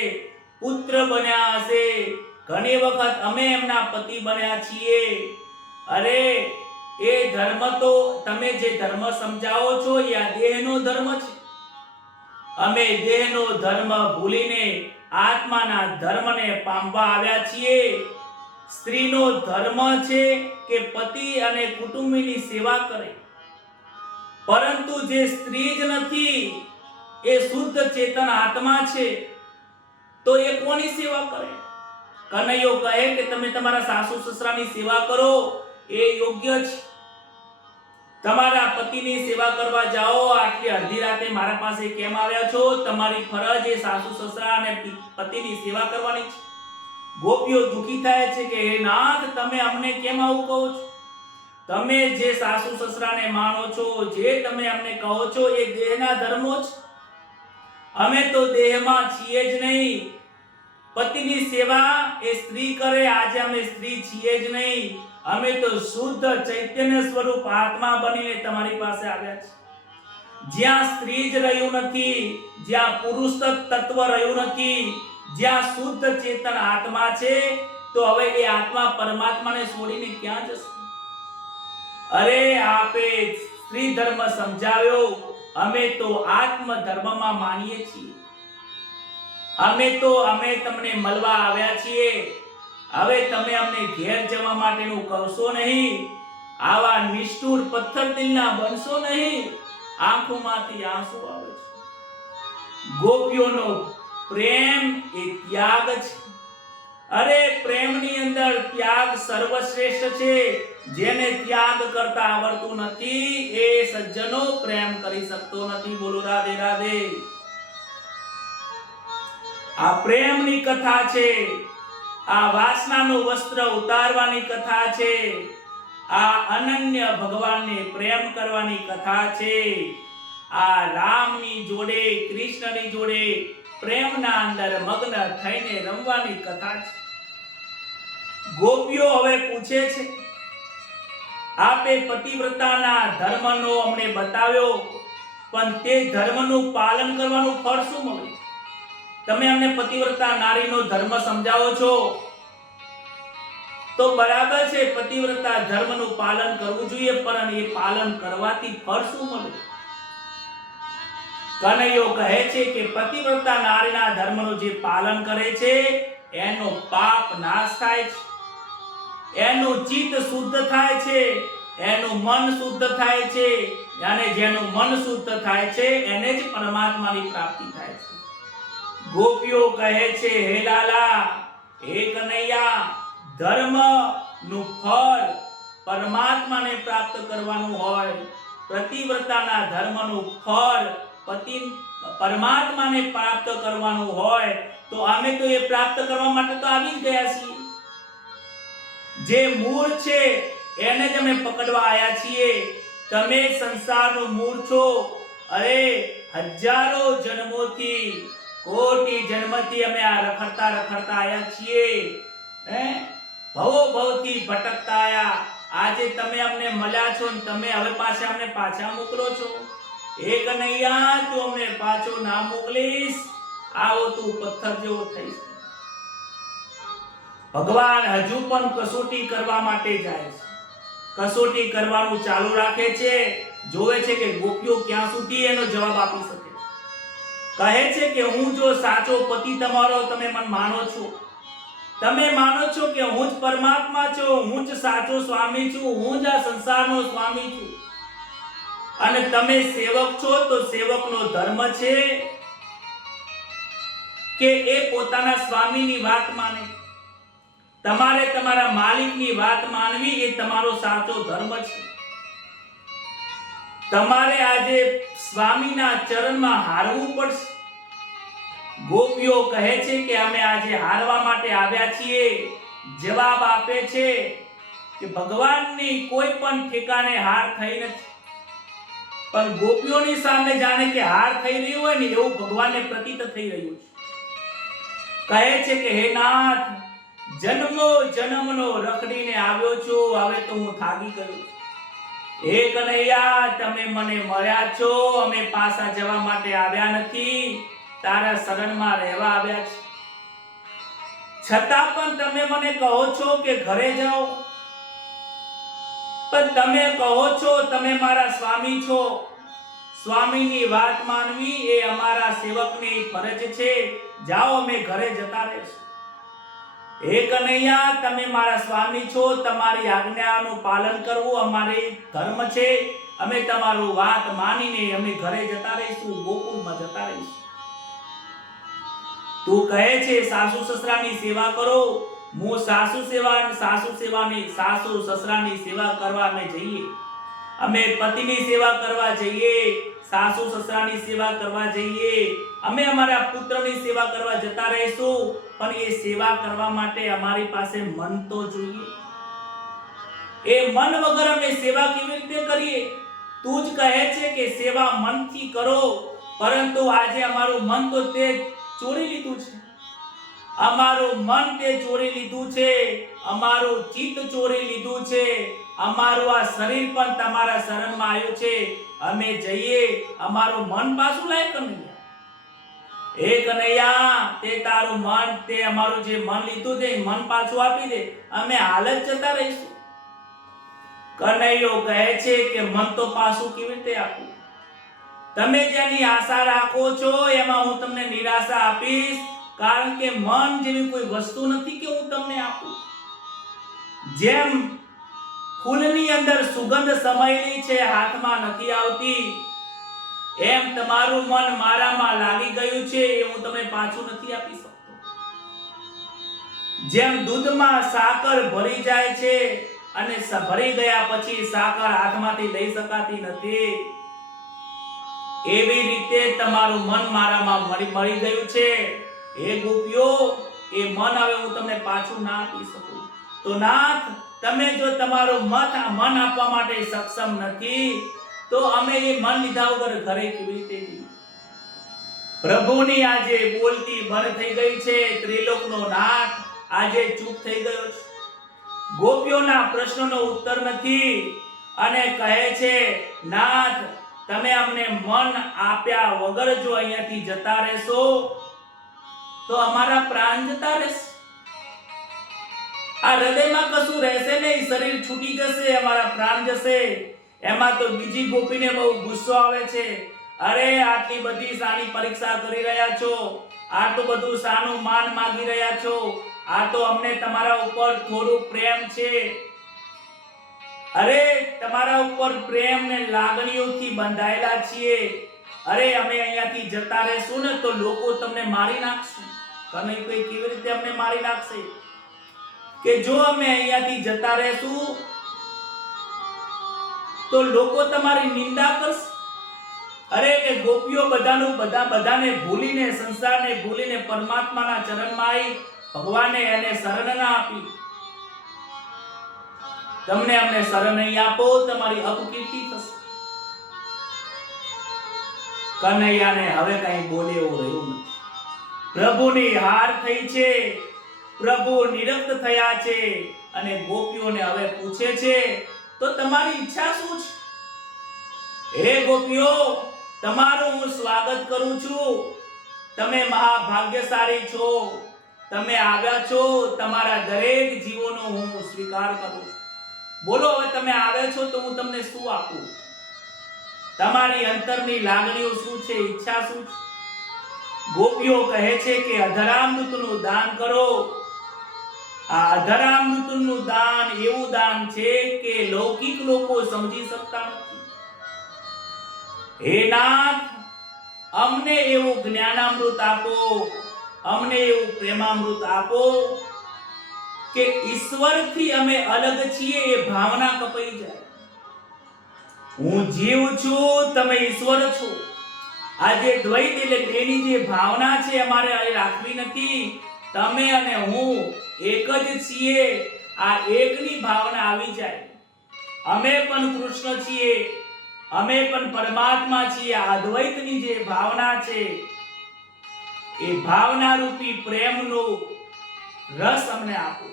પુત્ર બન્યા હશે, ઘણી વખત અમે એમના પતિ બન્યા છીએ. અરે એ ધર્મ તો તમે જે ધર્મ સમજાવો છો એ આ દેહનો ધર્મ છે. અમે દેહનો ધર્મ ભૂલીને આત્માના ધર્મને પામવા આવ્યા છીએ. સ્ત્રીનો ધર્મ છે કે પતિ અને કુટુંબીની સેવા કરે, પરંતુ જે સ્ત્રી જ નથી એ શુદ્ધ ચેતન આત્મા છે તો એ કોની સેવા કરે? કનૈયો કહે કે તમે તમારા સાસુ સસરાની સેવા કરો, એ યોગ્ય છે. તમારા પતિની સેવા કરવા જાઓ. આટલી અડધી રાતે મારા પાસે કેમ આવ્યા છો? તમારી ફરજ એ સાસુ સસરા અને પતિની સેવા કરવાની છે. ગોપીઓ દુખી થાય છે કે હે નાથ, તમે અમને કેમ આવું કહો છો? તમે જે સાસુ સસરાને માનો છો, જે તમે અમને કહો છો એ દેહના ધર્મો છે. અમે તો દેહમાં છીએ જ નહીં. પતિની સેવા એ સ્ત્રી કરે, આજે અમે સ્ત્રી છીએ જ નહીં. અમે તો શુદ્ધ ચૈતન્ય સ્વરૂપ આત્મા બનીને તમારી પાસે આવ્યા છે. જ્યાં સ્ત્રી જ રહ્યું નથી, જ્યાં પુરુષ તત્વ રહ્યું નથી, જ્યાં શુદ્ધ ચેતન આત્મા છે, તો હવે એ આત્મા પરમાત્માને છોડીને ક્યાં જશે? અરે આપે સ્ત્રી ધર્મ સમજાવ્યો, અમે તો આત્મ ધર્મમાં માનીએ છીએ. અમે તમને મળવા આવ્યા છીએ. હવે તમે અમને ઘેર જવા માટેનું કહશો નહીં. આવા નિષ્ઠુર પથ્થર દિલના બનશો નહીં. આંખોમાંથી આંસુ આવે છે. ગોપીઓનો પ્રેમ એ ત્યાગ છે. અરે પ્રેમની અંદર ત્યાગ સર્વશ્રેષ્ઠ છે. જેને ત્યાગ કરતા આવડતું નથી એ સજ્જનો પ્રેમ કરી શકતો નથી. બોલો રાધે રાધે. આ પ્રેમની કથા છે, આ વાસનાનું વસ્ત્ર ઉતારવાની કથા છે, આ અનન્ય ભગવાનને પ્રેમ કરવાની કથા છે, આ રામની જોડે કૃષ્ણની જોડે પ્રેમના અંદર મગ્ન થઈને રમવાની કથા છે. ગોપીઓ હવે પૂછે છે, આપે પતિવ્રતાના ધર્મનો અમને બતાવ્યો, પણ તે ધર્મનું પાલન કરવાનું ફળ શું મળે? તમે અમને પતિવ્રતા નારીનો ધર્મ સમજાવો છો તો બરાબર છે, પતિવ્રતા ધર્મનું પાલન કરવું જોઈએ, પણ એ પાલન કરવાથી ફળ શું મળે? કનૈયો કહે છે કે પતિવ્રતા નારીના ધર્મનું જે પાલન કરે છે એનો પાપ નાશ થાય છે, એનું ચિત્ત શુદ્ધ થાય છે, એનું મન શુદ્ધ થાય છે, અને જેનું મન શુદ્ધ થાય છે એને જ પરમાત્માની પ્રાપ્તિ થાય છે. ગોપીઓ કહે છે, હે લાલા, હે કનૈયા, ધર્મનું ફળ પરમાત્માને પ્રાપ્ત કરવાનું હોય, પતિવ્રતાના ધર્મનું ફળ પરમાત્માને પ્રાપ્ત કરવાનું હોય તો અમે તો એ પ્રાપ્ત કરવા માટે તો આવી જ ગયા છીએ. જે મૂળ છે એને જ અમે પકડવા આવ્યા છીએ. તમે સંસારનું મૂળ છો. અરે હજારો જન્મોથી, કોટી જન્મથી અમે આ રખડતા આવ્યા છીએ. ભવો ભવથી ભટકતા આવ્યા. આજે તમે અમને મળ્યા છો ને તમે હવે પાછા અમને પાછા મોકલો છો. એક કનૈયા, તું અમને પાછો ના મોકલીશ, આવો તું પથ્થર જેવો થઈશ. ભગવાન હજુ પણ કસોટી કરવા માટે જાય છે. કસોટી કરવાનું ચાલુ રાખે છે. જોવે છે કે ગોપીઓ ક્યાં સુધી એનો જવાબ આપી શકે. કહે છે કે હું જો સાચો પતિ તમારો, તમે મને માનો છો, તમે માનો છો કે હું જ પરમાત્મા છું, હું જ સાચો સ્વામી છું, હું જ આ સંસારનો સ્વામી છું, અને તમે સેવક છો, તો સેવકનો ધર્મ છે કે એ પોતાના સ્વામીની વાત માને. તમારે તમારા માલિકની વાત માનવી એ તમારો સાચો ધર્મ છે. તમારે આજે સ્વામીના ચરણમાં હારવું પડશે. ગોપીઓ કહે છે કે અમે આજે હારવા માટે આવ્યા છીએ. જવાબ આપે છે કે ભગવાનની કોઈ પણ ઠેકાણે હાર થઈ નથી, પણ ગોપીઓની સામે જાણે કે હાર થઈ રહી હોય ને એવું ભગવાનને પ્રતીત થઈ રહ્યું છે. કહે છે કે હે નાથ, જન્મો જન્મનો રખડીને આવ્યો છું, હવે તો હું થાકી ગયો છું. હે કનૈયા, તમે મને મળ્યા છો, અમે પાછા જવા માટે આવ્યા નથી, તારા શરણમાં રહેવા આવ્યા છે. છતાં પણ તમે મને કહો છો કે ઘરે જાઓ, પણ તમે કહો છો તમે મારા સ્વામી છો. સ્વામીની વાત માનવી એ અમારા સેવકની ફરજ છે. જાઓ, અમે ઘરે જતા રહેશું. હે કનૈયા, તમે મારા સ્વામી છો, તમારી આજ્ઞાનું પાલન કરવું અમારી ધર્મ છે. અમે તમારું વાત માનીને અમે ઘરે જતા રહીશું, ગોકુળમાં જતા રહીશું. તું કહે છે સાસુ સસરાની સેવા કરો. હું સાસુ સસરાની સેવા કરવા અમે જઈએ. અમે પતિની સેવા કરવા જઈએ, સાસુ સસરાની સેવા કરવા જઈએ, અમે અમારા પુત્રની સેવા કરવા જતા રહીશું. પણ એ સેવા કરવા માટે અમારી પાસે મન તો જોઈએ. એ મન વગર અમે સેવા કેવી રીતે કરીએ? તું જ કહે છે કે સેવા મનથી કરો, પરંતુ આજે અમારું મન તો તે ચોરી લીધું છે. અમારું મન તે ચોરી લીધું છે, અમારું ચિત્ત ચોરી લીધું છે, અમારું આ શરીર પણ તમારા શરણમાં આવ્યું છે. અમે જઈએ, અમારું મન પાછું લાય કનૈયા. હે કનૈયા, તે તારું મન, તે અમારું જે મન લીધું છે મન પાછું આપી દે, અમે હાલ જ જતા રહીશું. કનૈયો કહે છે કે મન તો પાછું કેવી રીતે આપું? તમે જેની આશા રાખો છો એમાં હું તમને નિરાશા આપીશ, કારણ કે મન જેવી કોઈ વસ્તુ નથી કે હું તમને આપું. જેમ ફૂલની અંદર સુગંધ સમાયેલી છે, હાથમાં નથી આવતી, એમ તમારું મન મારામાં લાગી ગયું છે, એ હું તમને પાછું નથી આપી શકતો. જેમ દૂધમાં સાકર ભરી જાય છે અને ભરી ગયા પછી સાકર હાથમાંથી લઈ શકાતી નથી, એવી રીતે તમારું મન મારામાં મળી ગયું છે. હે ગોપીઓ, એ મન હવે હું તમને પાછું ના આપી શકું. તો નાથ, તમે જો તમારો મન આપવા માટે સક્ષમ નથી, તો અમે એ મન લીધા વગર ઘરે કેવી રીતે જઈએ? પ્રભુની આજે બોલતી બંધ થઈ ગઈ છે. ત્રિલોકનો નાથ આજે ચૂપ થઈ ગયો છે. ગોપીઓના પ્રશ્નોનો ઉત્તર નથી અને કહે છે, નાથ, તમે અમને મન આપ્યા વગર જો અહીંયાથી જતા રહેશો તો અમારા પ્રાણ જતા રહેશે. આ હૃદયમાં કશું રહેશે નહીં, શરીર છૂટી જશે, અમારા પ્રાણ જશે. એમાં તો બીજી ગોપીને બહુ ગુસ્સો આવે છે. અરે, આટલી બધી શાની પરીક્ષા કરી રહ્યા છો? આટલું બધું શાનું માન માંગી રહ્યા છો? આ તો અમને તમારા ઉપર થોડું પ્રેમ છે. અરે, તમારા ઉપર પ્રેમ ને લાગણીઓથી બંધાયેલા છીએ. અરે, અમે અહીંયાથી જતા રહેશું ને તો લોકો તમને મારી નાખશે. કનૈ કોઈ કેવી રીતે અમને મારી નાખશે? કે જો અમે અહીંયાથી જતા રહેશું તો લોકો તમારી નિંદા કરશે. અરે, કે ગોપીઓ બધાને ભૂલીને, સંસારને ભૂલીને પરમાત્માના ચરણમાં આવી ભગવાને એને શરણ ના આપી. તમને અમને શરણ નહીં આપો, તમારી અપકીર્તિ થશે. કનૈયાને હવે કઈ બોલે એવું રહ્યું નથી. પ્રભુની હાર થઈ છે, પ્રભુ નિરક્ત થયા છે અને ગોપીઓને હવે પૂછે છે, તો તમારી ઈચ્છા શું છે? હે ગોપીઓ, તમારું હું સ્વાગત કરું છું. તમે મહાભાગ્યશાળી છો. તમે આવ્યા છો, તમારા દરેક જીવોનો હું સ્વીકાર કરું છું. બોલો, હવે તમે આવ્યા છો તો હું તમને શું આપું? તમારી અંતરની લાગણીઓ શું છે? ઈચ્છા શું છે? ગોપીઓ કહે છે કે અધરામૃતનું દાન કરો. આ અધરામૃતનું દાન એવું દાન છે કે લૌકિક લોકો સમજી શકતા નથી. હે નાથ, અમને એવું જ્ઞાનામૃત આપો, અમને એવું પ્રેમામૃત આપો કે ઈશ્વરથી અમે અલગ છીએ એ ભાવના કપાઈ જાય. હું જીવ છું, તમે ઈશ્વર છો. આજે દ્વૈત એટલે બેની જે ભાવના છે અમારે રાખવી નથી. તમે અને હું એક જ છીએ. આ એકની ભાવના આવી જાય. અમે પણ કૃષ્ણ છીએ, અમે પણ પરમાત્મા છીએ. આ અદ્વૈતની જે ભાવના છે એ ભાવના રૂપી પ્રેમનો રસ અમને આપો.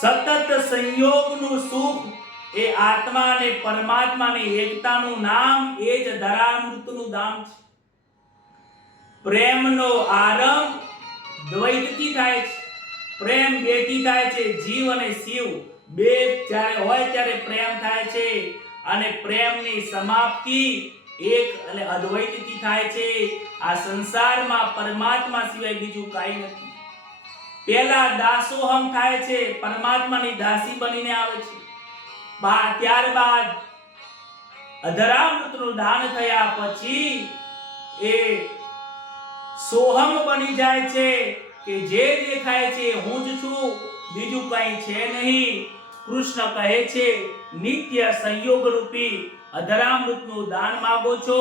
સતત સંયોગનું સુખ એ આત્મા અને પરમાત્માની એકતાનું નામ, એ જ ધરામૃતનું દાન છે. પ્રેમનો આરંભ દ્વૈતથી થાય છે. પ્રેમ બેથી થાય છે. જીવ અને શિવ બે જ્યારે હોય ત્યારે પ્રેમ થાય છે અને પ્રેમની સમાપ્તિ એક અને અદ્વૈતથી થાય છે. આ સંસારમાં પરમાત્મા સિવાય બીજું કાંઈ નથી. પહેલા દાસોહમ થાય છે, પરમાત્માની દાસી બનીને આવે છે. ત્યારબાદ અધરામૃતનું દાન થયા પછી એ સોહમ બની જાય છે કે જે દેખાય છે હું જ છું, બીજું કંઈ છે નહીં. કૃષ્ણ કહે છે, નિત્ય સંયોગ રૂપી અધરામૃતનું દાન માંગો છો,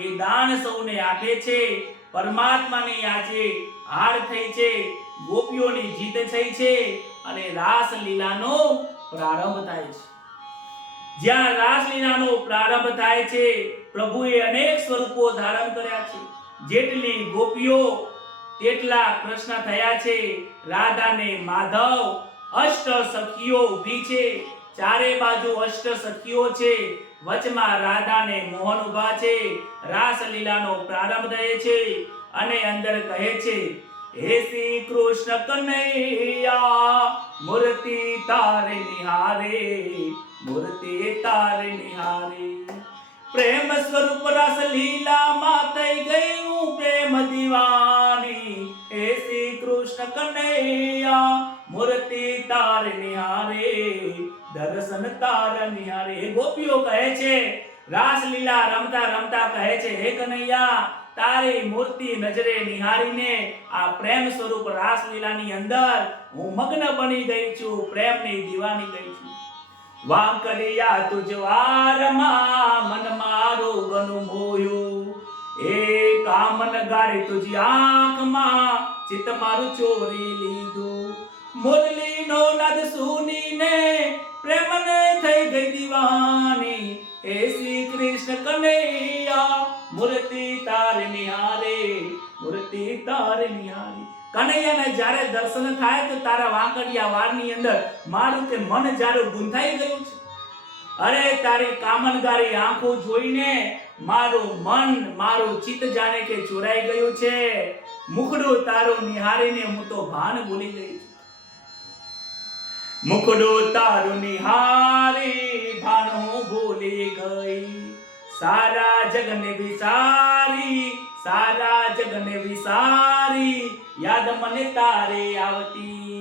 એ દાન સૌને આપે છે. પરમાત્માની આજે હાર થઈ છે, ગોપીઓની જીત થઈ છે અને રાસલીલાનો પ્રારંભ થાય છે. જ્યાં રાસલીલાનો પ્રારંભ થાય છે, પ્રભુએ અનેક સ્વરૂપો ધારણ કર્યા છે. જેટલી ગોપીઓ તેટલા કૃષ્ણ થયા છે. રાધા ને માધવ અષ્ટ સખીઓ ઊભી છે. ચારે બાજુ અષ્ટ સખીઓ છે. વચમાં રાધા ને મોહન ઊભા છે. રાસલીલાનો પ્રારંભ થાય છે અને અંદર કહે છે, હે શ્રી કૃષ્ણ કનૈયા, મૂર્તિ તારે નિહારે, મૂર્તિ તારે નિહારે. પ્રેમ સ્વરૂપ રાસલીલામાં થઈ ગઈ હું પ્રેમ દીવાની. હે શ્રી કૃષ્ણ કનૈયા, મૂર્તિ તારે નિહારે, દર્શન તારા નિહારે. હે ગોપીઓ કહે છે, રાસલીલા રમતા રમતા કહે છે, હે કનૈયા, તારી મૂર્તિ નજરે નિહારીને આ પ્રેમ સ્વરૂપ રાસલીલાની અંદર હું મગ્ન બની ગઈ છું, પ્રેમની દીવાની ગઈ છું. વાંકડિયા તુજ વારમાં મન મારું ગનું મોયું, એ કામન ગાડી તુજી આંખમાં ચિત્ત મારું ચોરી લીધું. મુરલીનો નાદ સુનીને પ્રેમને થઈ ગઈ દીવાની. હે શ્રી કૃષ્ણ કનૈયા મૂર્તિ તારે નિહારે, મૂર્તિ તારે નિહારે. કનૈયાને જ્યારે દર્શન થાય તો તારા વાંકડિયા વારની અંદર મારું તે મન જ્યારે ગુંથાઈ ગયું છે. અરે તારી કામનગારી આંખો જોઈને મારું મન, મારું ચિત્ત જાણે કે ચોરાઈ ગયું છે. મુખડું તારું નિહારીને હું તો ભાન ભૂલી ગઈ છું. મુખડું તારું નિહારી ભાન હું ભૂલી ગઈ. સારા જગને વિસારી, સારા જગને વિસારી યાદ મને તારે આવતી.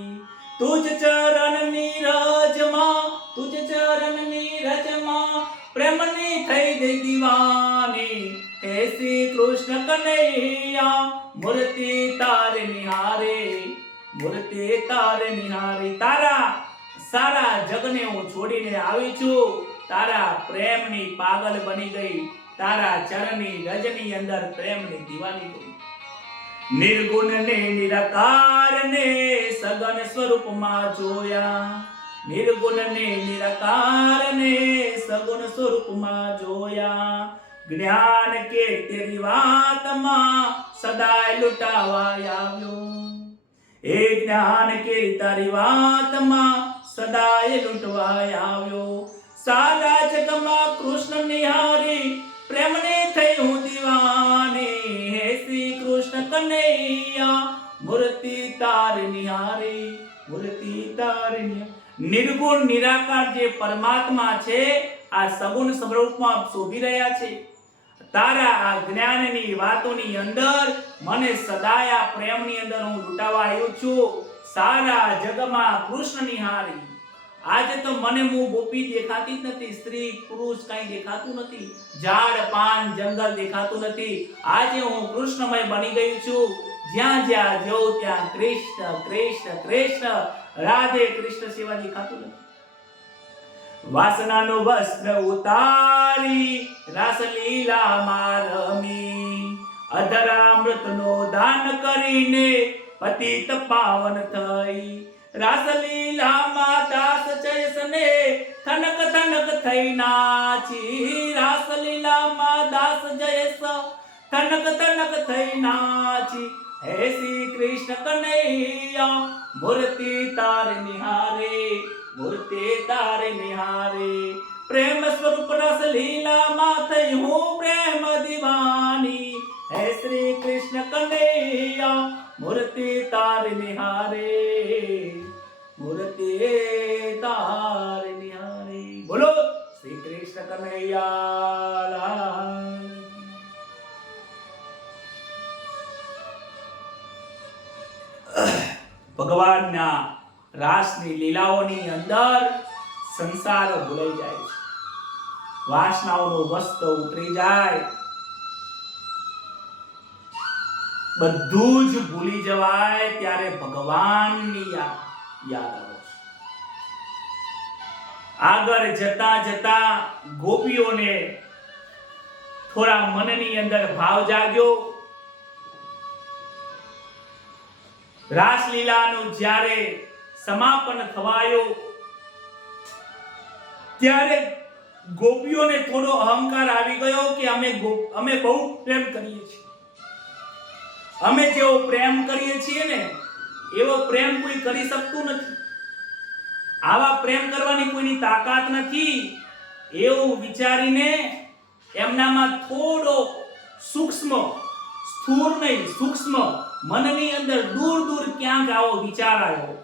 તુજ ચરણની રજમાં, તુજ ચરણની રજમાં પ્રેમની થઈ ગઈ દીવાની. હે શ્રી કૃષ્ણ કનૈયા મૂર્તિ તારે નિહારે, મૂર્તિ તારે નિહારે. તારા સારા જગને હું છોડીને આવી છું. તારા પ્રેમની પાગલ બની ગઈ. તારા ચરણની રજની અંદર પ્રેમની દીવાની ગઈ. નિર્ગુણ ને નિરાકાર ને સગન સ્વરૂપમાં જોયા. નિર્ગુણ ને નિરાકાર ને સગુણ સ્વરૂપમાં જોયા. જ્ઞાન કે તેરી વાતમાં સદાય લૂંટાવા આવ્યો. એ જ્ઞાન કે તારી વાતમાં સદાય લૂંટવા આવ્યો. સારા જગમાં કૃષ્ણ નિહારી પ્રેમને થઈ હું દીવાની. હે શ્રી કૃષ્ણ કનૈયા મૂર્તિ તારે નિહારી, મૂર્તિ તારે નિહારી. નિર્ગુણ નિરાકાર જે પરમાત્મા છે આ સગુણ સ્વરૂપમાં શોભી રહ્યા છે. તારા આ જ્ઞાનની વાતોની અંદર મને સદાય આ પ્રેમની અંદર હું લૂંટાવા આવ્યો છું. સારા જગમાં કૃષ્ણ નિહારી. આજે તો મને હું ગોપી દેખાતી જ નથી, સ્ત્રી પુરુષ કઈ દેખાતું નથી, ઝાડ પાન જંગલ દેખાતું નથી. આજે હું કૃષ્ણમય બની ગઈ છું. જ્યાં જ્યાં જોઉં ત્યાં કૃષ્ણ કૃષ્ણ કૃષ્ણ, રાધે કૃષ્ણ સિવાય દેખાતું નથી. વાસનાનું વસ્ત્ર ઉતારી રાસલીલામાં રમી. અધરામૃતનો દાન કરીને પતિત પાવન થઈ. રાસલીલામાં દાસ જયસને થનક થનક થઈ નાચી. રાસલીલામાં દાસ જયસ થનક થનક થઈ નાચી. હે શ્રી કૃષ્ણ કનૈયા મૂર્તિ તારે નિહારે, મૂર્તિ તારે નિહારે. પ્રેમ સ્વરૂપ રાસલીલામાં થઈ હું પ્રેમ દીવાની. હે શ્રી કૃષ્ણ કનૈયા મૂર્તિ તારે નિહારે, મૂર્તિ તારે નિહારે. બોલો શ્રી કૃષ્ણ કનૈયા. ભગવાનના રાસની લીલાઓની અંદર સંસાર ભૂલાઈ જાય છે. વાસનાઓનો વસ્ત્ર ઉતરી જાય, બધું જ ભૂલી જવાય ત્યારે ભગવાનની યાદ આવે છે. આગળ જતા જતા ગોપીઓને થોડા મનની અંદર ભાવ જાગ્યો. રાસલીલાનું જ્યારે સમાપન થવાયો ત્યારે ગોપીઓને થોડો અહંકાર આવી ગયો કે અમે બહુ પ્રેમ કરીએ છીએ. અમે જેવો પ્રેમ કરીએ છીએ ને એવો પ્રેમ કોઈ કરી શકતું નથી. આવા પ્રેમ કરવાની કોઈની તાકાત નથી. એવું વિચારીને એમનામાં થોડો સૂક્ષ્મ, સ્થૂળ નહીં સૂક્ષ્મ મનની અંદર દૂર દૂર ક્યાંક આવો વિચાર આવ્યો.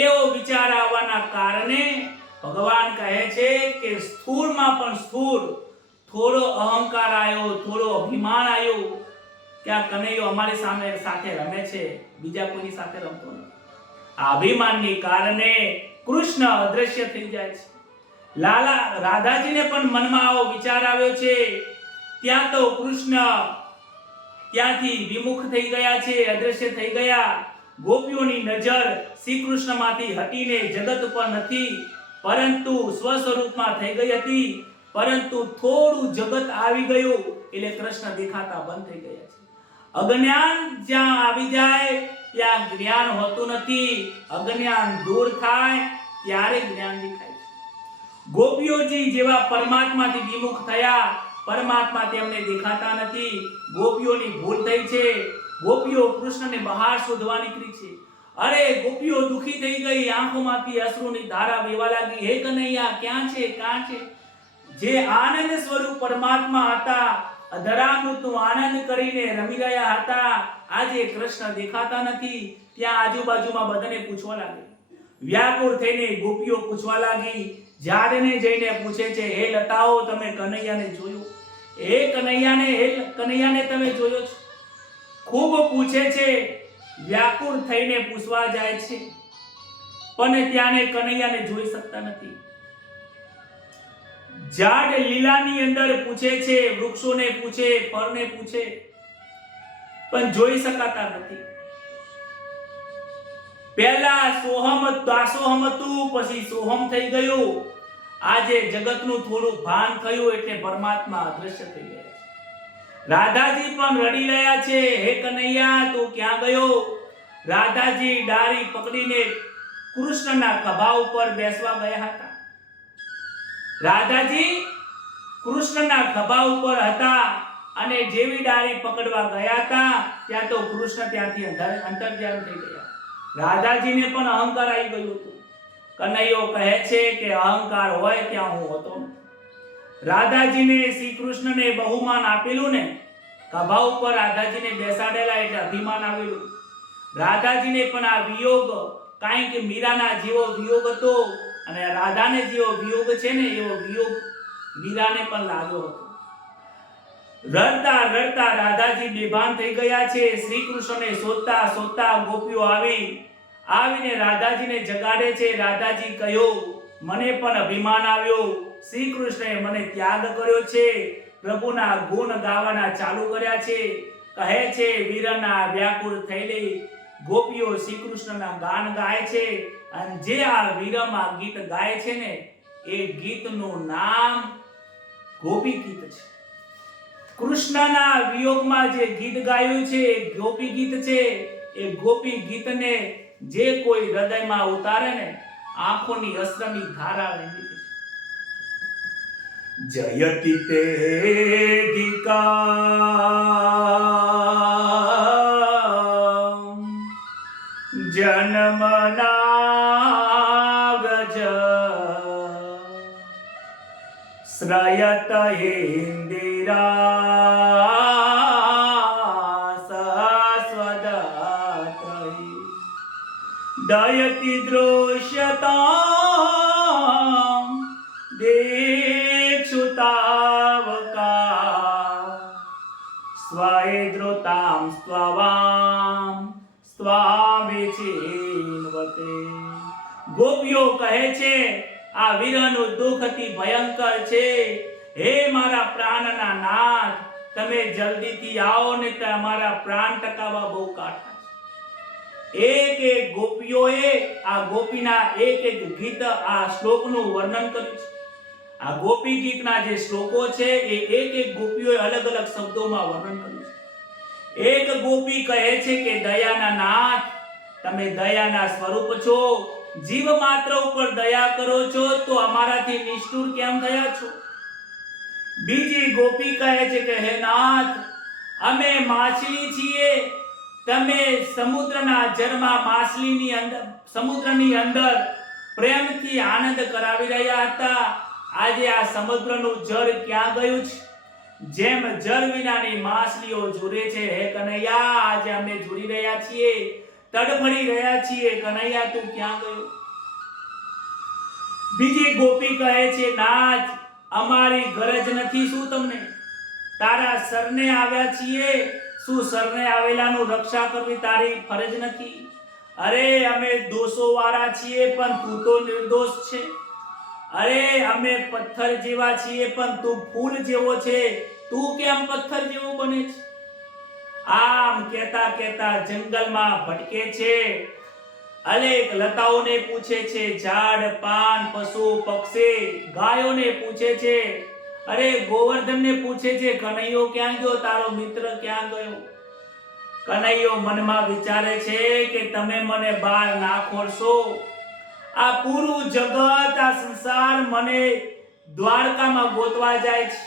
એવો વિચાર આવવાના કારણે ભગવાન કહે છે કે સ્થૂળમાં પણ સ્થૂળ થોડો અહંકાર આવ્યો, થોડો અભિમાન આવ્યો કે આ કનૈયો અમારી સાથે રમે છે, બીજા કોઈની સાથે રમતો નથી. આ અભિમાનની કારણે કૃષ્ણ અદ્રશ્ય થઈ જાય છે. રાધાજીને પણ મનમાં આવો વિચાર આવ્યો છે. ત્યાં તો કૃષ્ણ ત્યાંથી વિમુખ થઈ ગયા છે, અદ્રશ્ય થઈ ગયા. ગોપીઓની નજર શ્રી કૃષ્ણમાંથી હટીને જગત પર નથી, પરંતુ સ્વસ્વરૂપમાં થઈ ગઈ હતી. પરંતુ થોડું જગત આવી ગયું એટલે કૃષ્ણ દેખાતા બંધ થઈ ગયા છે. અજ્ઞાન જ્યાં આવી જાય ત્યાં જ્ઞાન હોતું નથી. અજ્ઞાન દૂર થાય ત્યારે જ્ઞાન દેખાય છે. ગોપીઓજી જેવા પરમાત્માથી વિમુખ થયા, પરમાત્મા તેમને દેખાતા નથી. ગોપીઓની ભૂલ થઈ છે. ગોપીઓ કૃષ્ણને બહાર શોધવા નીકળી છે. અરે ગોપીઓ દુખી થઈ ગઈ, આંખોમાંથી અશ્રુની ધારા વહેવા લાગી. હે કનૈયા, ક્યાં છે, ક્યાં છે? જે આનંદ સ્વરૂપ પરમાત્મા હતા, અધરામૃતનો આનંદ કરીને રમી રહ્યા હતા, આજે કૃષ્ણ દેખાતા નથી. ત્યાં આજુબાજુમાં બધાને પૂછવા લાગી. વ્યાકુળ થઈને ગોપીઓ પૂછવા લાગી. ઝાડને જઈને પૂછે છે, હે લતાઓ, તમે કનૈયાને જોયો? હે કનૈયાને તમે જોયો છો? ખૂબ પૂછે છે, વ્યાકુળ થઈને પૂછવા જાય છે, પણ ત્યાંને કનૈયાને જોઈ શકતા નથી. ઝાડ લીલાની અંદર પૂછે છે, વૃક્ષોને પૂછે, ફળને પૂછે, પણ જોઈ શકાતા નથી. પહેલા દાસોહમ હતું, પછી સોહમ થઈ ગયું. આજે જગતનું થોડું ભાન થયું એટલે પરમાત્મા અદ્રશ્ય થઈ ગયા છે. રાધાજી પણ રડી રહ્યા છે, હે કનૈયા, તું ક્યાં ગયો? રાધાજી ડાળી પકડીને કૃષ્ણના ખભા ઉપર બેસવા ગયા હતા. રાધાજી કૃષ્ણના ખભા ઉપર હતા અને જેવી ડાળી પકડવા ગયા હતા ત્યાં તો કૃષ્ણ ત્યાંથી અંતર્ધ્યાન થઈ ગયા. રાધાજીને પણ અહંકાર આવી ગયો હતો. કનૈયો કહે છે કે અહંકાર હોય ત્યાં હું હતો નથી. રાધાજીને શ્રી કૃષ્ણને બહુમાન આપેલું ને, ખભા ઉપર રાધાજીને બેસાડેલા એટલે અભિમાન આવેલું. રાધાજીને પણ આ વિયોગ, કારણ કે મીરાના જેવો વિયોગ હતો અને રાધાને જેવો વિયોગ છે ને એવો વિયોગ મીરાને પણ લાગ્યો હતો. રડતા રડતા રાધાજી બેભાન થઈ ગયા છે. શ્રી કૃષ્ણને શોધતા શોધતા ગોપીઓ આવીને રાધાજીને જગાડે છે. રાધાજી કહ્યું, મને પણ અભિમાન આવ્યો, શ્રી કૃષ્ણએ મને ત્યાગ કર્યો છે. પ્રભુના ગુણ ગાવાના ચાલુ કર્યા છે. કહે છે, વીરના વ્યાકુળ થયેલી ગોપીઓ શ્રી કૃષ્ણના ગાન ગાય છે. અને જે આ વીરમાં ગીત ગાય છે ને એ ગીતનું નામ ગોપી ગીત છે. કૃષ્ણના વિયોગમાં જે ગીત ગાયું છે એ ગોપી ગીત છે. એ ગોપી ગીતને જે કોઈ હૃદયમાં ઉતારે ને આંખોની અશ્રુની ધારા વહેતી છે. જયતિ તે દીકા જન્મના વ્રજ શ્રયત ઇન્દિરા સસ્વદત્રૈ દયતિ દૃશ્યતામ દેક્ષુતાવકા સ્વૈદ્રુતામ સ્ત્વામ સ્વામિચિન્વતે. ગોપીઓ કહે છે, આ વીરનું દુઃખ અતિ ભયંકર છે. હે મારા પ્રાણના નાથ, તમે જલ્દીથી આવો ને તમારા પ્રાણ ટકાવવા બહુ કાઠા છે. એક એક ગોપીઓએ આ ગોપીના એક એક ગીત આ શ્લોકનું વર્ણન કર્યું છે. આ ગોપી ગીતના જે શ્લોકો છે એ એક એક ગોપીઓએ અલગ અલગ શબ્દોમાં વર્ણન કર્યું છે. એક ગોપી કહે છે કે દયાના નાથ, તમે દયાના સ્વરૂપ છો, જીવ માત્ર ઉપર દયા કરો છો તો અમારાથી નિષ્ઠુર કેમ થયા છો? બીજી ગોપી કહે છે કે હે નાથ, અમે માછલી છીએ, તમે સમુદ્રના જળમાં માછલીની અંદર સમુદ્રની અંદર પ્રેમથી આનંદ કરાવી રહ્યા હતા. આજે આ સમુદ્રનું જળ ક્યાં ગયું છે? જેમ જળ વિનાની માછલીઓ જુરે છે, હે કનૈયા, આજે અમે જુરી રહ્યા છીએ, તડફડી રહ્યા છીએ. કનૈયા, તું ક્યાં ગયો? બીજી ગોપી કહે છે, નાથ, અમારી ગરજ નથી શું તમને? તારા શરણે આવ્યા છીએ, શું શરણે આવેલાનું રક્ષા કરવી તારી ફરજ નથી? અરે અમે દોષો વાળા છીએ પણ તું તો નિર્દોષ છે. અરે અમે પથ્થર જેવા છીએ પણ તું ફૂલ જેવો છે, તું કેમ પથ્થર જેવો બને છે? આમ કહેતા કહેતા જંગલમાં ભટકે છે. અનેક લતાઓને પૂછે છે, ઝાડ પાન પશુ પક્ષી ગાયોને પૂછે છે, અરે ગોવર્ધનને પૂછે છે, કનૈયો ક્યાં ગયો, તારો મિત્ર ક્યાં ગયો? કનૈયો મનમાં વિચારે છે કે તમે મને બહાર ના ખોરશો. આ પૂરું જગત, આ સંસાર મને દ્વારકામાં ગોતવા જાય છે.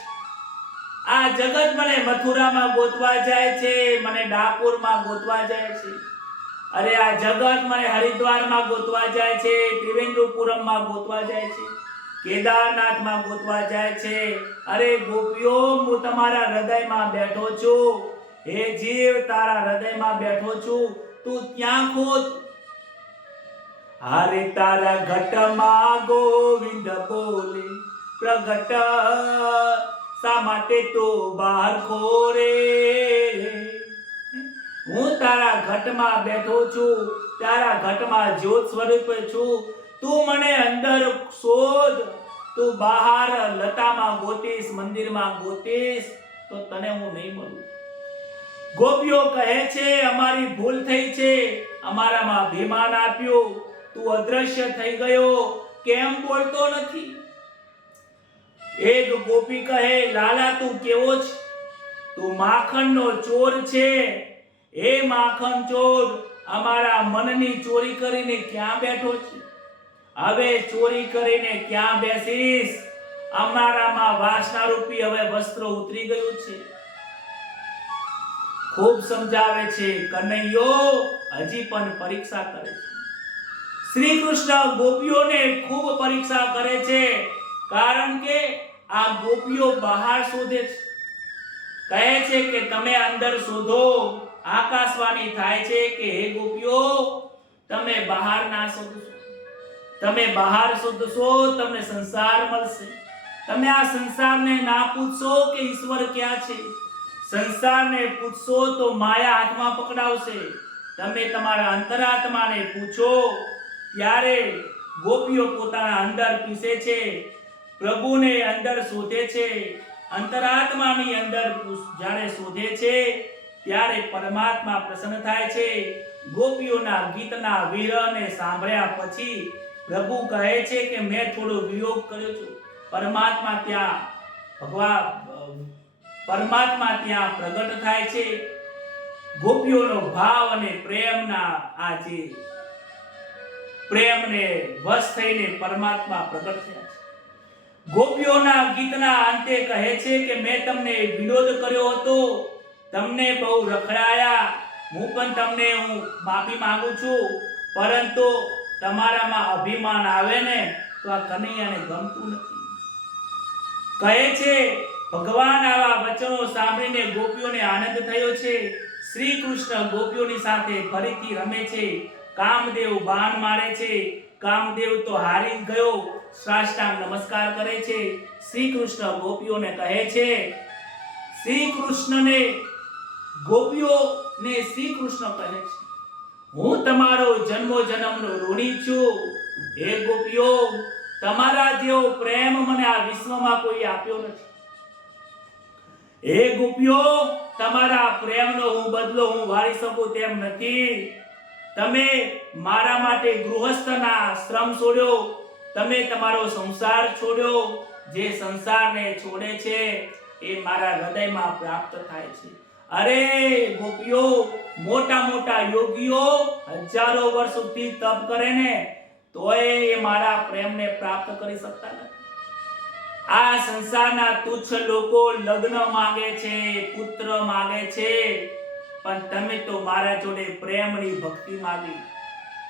આ જગત મને મથુરામાં ગોતવા જાય છે, મને ડાકોરમાં ગોતવા જાય છે. અરે આ જગત મને હરિદ્વારમાં ગોતવા જાય છે, ત્રિવેન્દ્રપુરમમાં ગોતવા જાય છે, કેદારનાથમાં ગોતવા જાય છે. અરે ગોપીઓ, હું તમારા હૃદયમાં બેઠો છું. હે જીવ, તારા હૃદયમાં બેઠો છું, તું ત્યાં ખોદ. હારે તારા ઘટમાં ગોવિંદ બોલે પ્રગટ, શા માટે તો બહાર ખોરે. હું તારા ઘટમાં બેઠો છું, તારા ઘટમાં જ્યોત સ્વરૂપ છું. તું મને અંદર શોધ. તું બહાર લતામાં ગોતીશ, મંદિરમાં ગોતીશ તો તને હું નહીં મળું. ગોપીઓ કહે છે અમારી ભૂલ થઈ છે, અમારામાં અભિમાન આપ્યું, તું અદ્રશ્ય થઈ ગયો, કેમ બોલતો નથી. એક ગોપી કહે, લાલા તું કેવો છે? તું માખણનો ચોર છે. એ માખણ ચોર, અમારા મનની ચોરી કરીને ક્યાં બેઠો છે? હવે ચોરી કરીને ક્યાં બેસીશ? અમારામાં વાસના રૂપી હવે વસ્ત્ર ઉતરી ગયું છે. ખૂબ સમજાવે છે. કનૈયો હજી પણ પરીક્ષા કરે છે. શ્રી કૃષ્ણ ગોપીઓને ખૂબ પરીક્ષા કરે છે, કારણ કે આ ગોપીઓ બહાર શોધે છે. કહે છે કે તમે અંદર શોધો. આકાશવાણી થાય છે કે હે ગોપીઓ, તમે બહાર ના શોધશો. તમે બહાર શોધશો, તમને સંસાર મળશે. તમે આ સંસારને ના પૂછશો કે ઈશ્વર ક્યાં છે. સંસારને પૂછશો તો માયા હાથમાં પકડાવશે. તમે તમારા અંતરાત્માને પૂછો. ત્યારે ગોપીઓ પોતાના અંદર પીસે છે, પ્રભુને અંદર શોધે છે. અંતરાત્માની અંદર જ્યારે શોધે છે ત્યારે પરમાત્મા પ્રસન્ન થાય છે. ગોપીઓના ગીતના વિરહને સાંભળ્યા પછી પ્રભુ કહે છે કે મેં થોડો વિયોગ કર્યો છું. પરમાત્મા ત્યાં પ્રગટ થાય છે. ગોપીઓનો ભાવ અને પ્રેમના આજે પ્રેમને વશ થઈને પરમાત્મા પ્રગટ થયા છે. ગોપીઓના ગીતના અંતે કહે છે કે મેં તમને વિરોધ કર્યો હતો, તમને બહુ રખડાયા, હું માફી માંગુ છું, પરંતુ તમારામાં અભિમાન આવે ને તો આ કનૈયાને ગમતું નથી. કહે છે ભગવાન આવા વચનો સાંભળીને ગોપીઓને આનંદ થયો છે. શ્રી કૃષ્ણ ગોપીઓની સાથે ફરીથી રમે છે. કામદેવ બાણ મારે છે. કામદેવ તો હારી ગયો, સાષ્ટાંગ નમસ્કાર કરે છે. શ્રી કૃષ્ણ ગોપીઓને કહે છે, શ્રી કૃષ્ણને ગોપીઓને શ્રી કૃષ્ણ કહે છે, હું તમારો જન્મો જન્મનો ઋણી છું. હે ગોપીઓ, તમારા જેવો પ્રેમ મને આ વિશ્વમાં કોઈ આપ્યો નથી. હે ગોપીઓ, તમારા પ્રેમનો બદલો હું વાળી શકું તેમ નથી. તમે મારા માટે ગૃહસ્થના શ્રમ છોડ્યો, તમે તમારો સંસાર છોડ્યો. જે સંસારને છોડે છે એ મારા હૃદયમાં પ્રાપ્ત થાય છે. અરે ગોપીઓ, મોટા મોટા યોગીઓ હજારો વર્ષ સુધી તપ કરે ને તોય એ મારા પ્રેમને પ્રાપ્ત કરી શકતા નથી. આ સંસારના તુચ્છ લોકો લગ્ન માંગે છે, પુત્ર માંગે છે, પણ તમે તો મારા જોડે પ્રેમની ભક્તિ માંગી,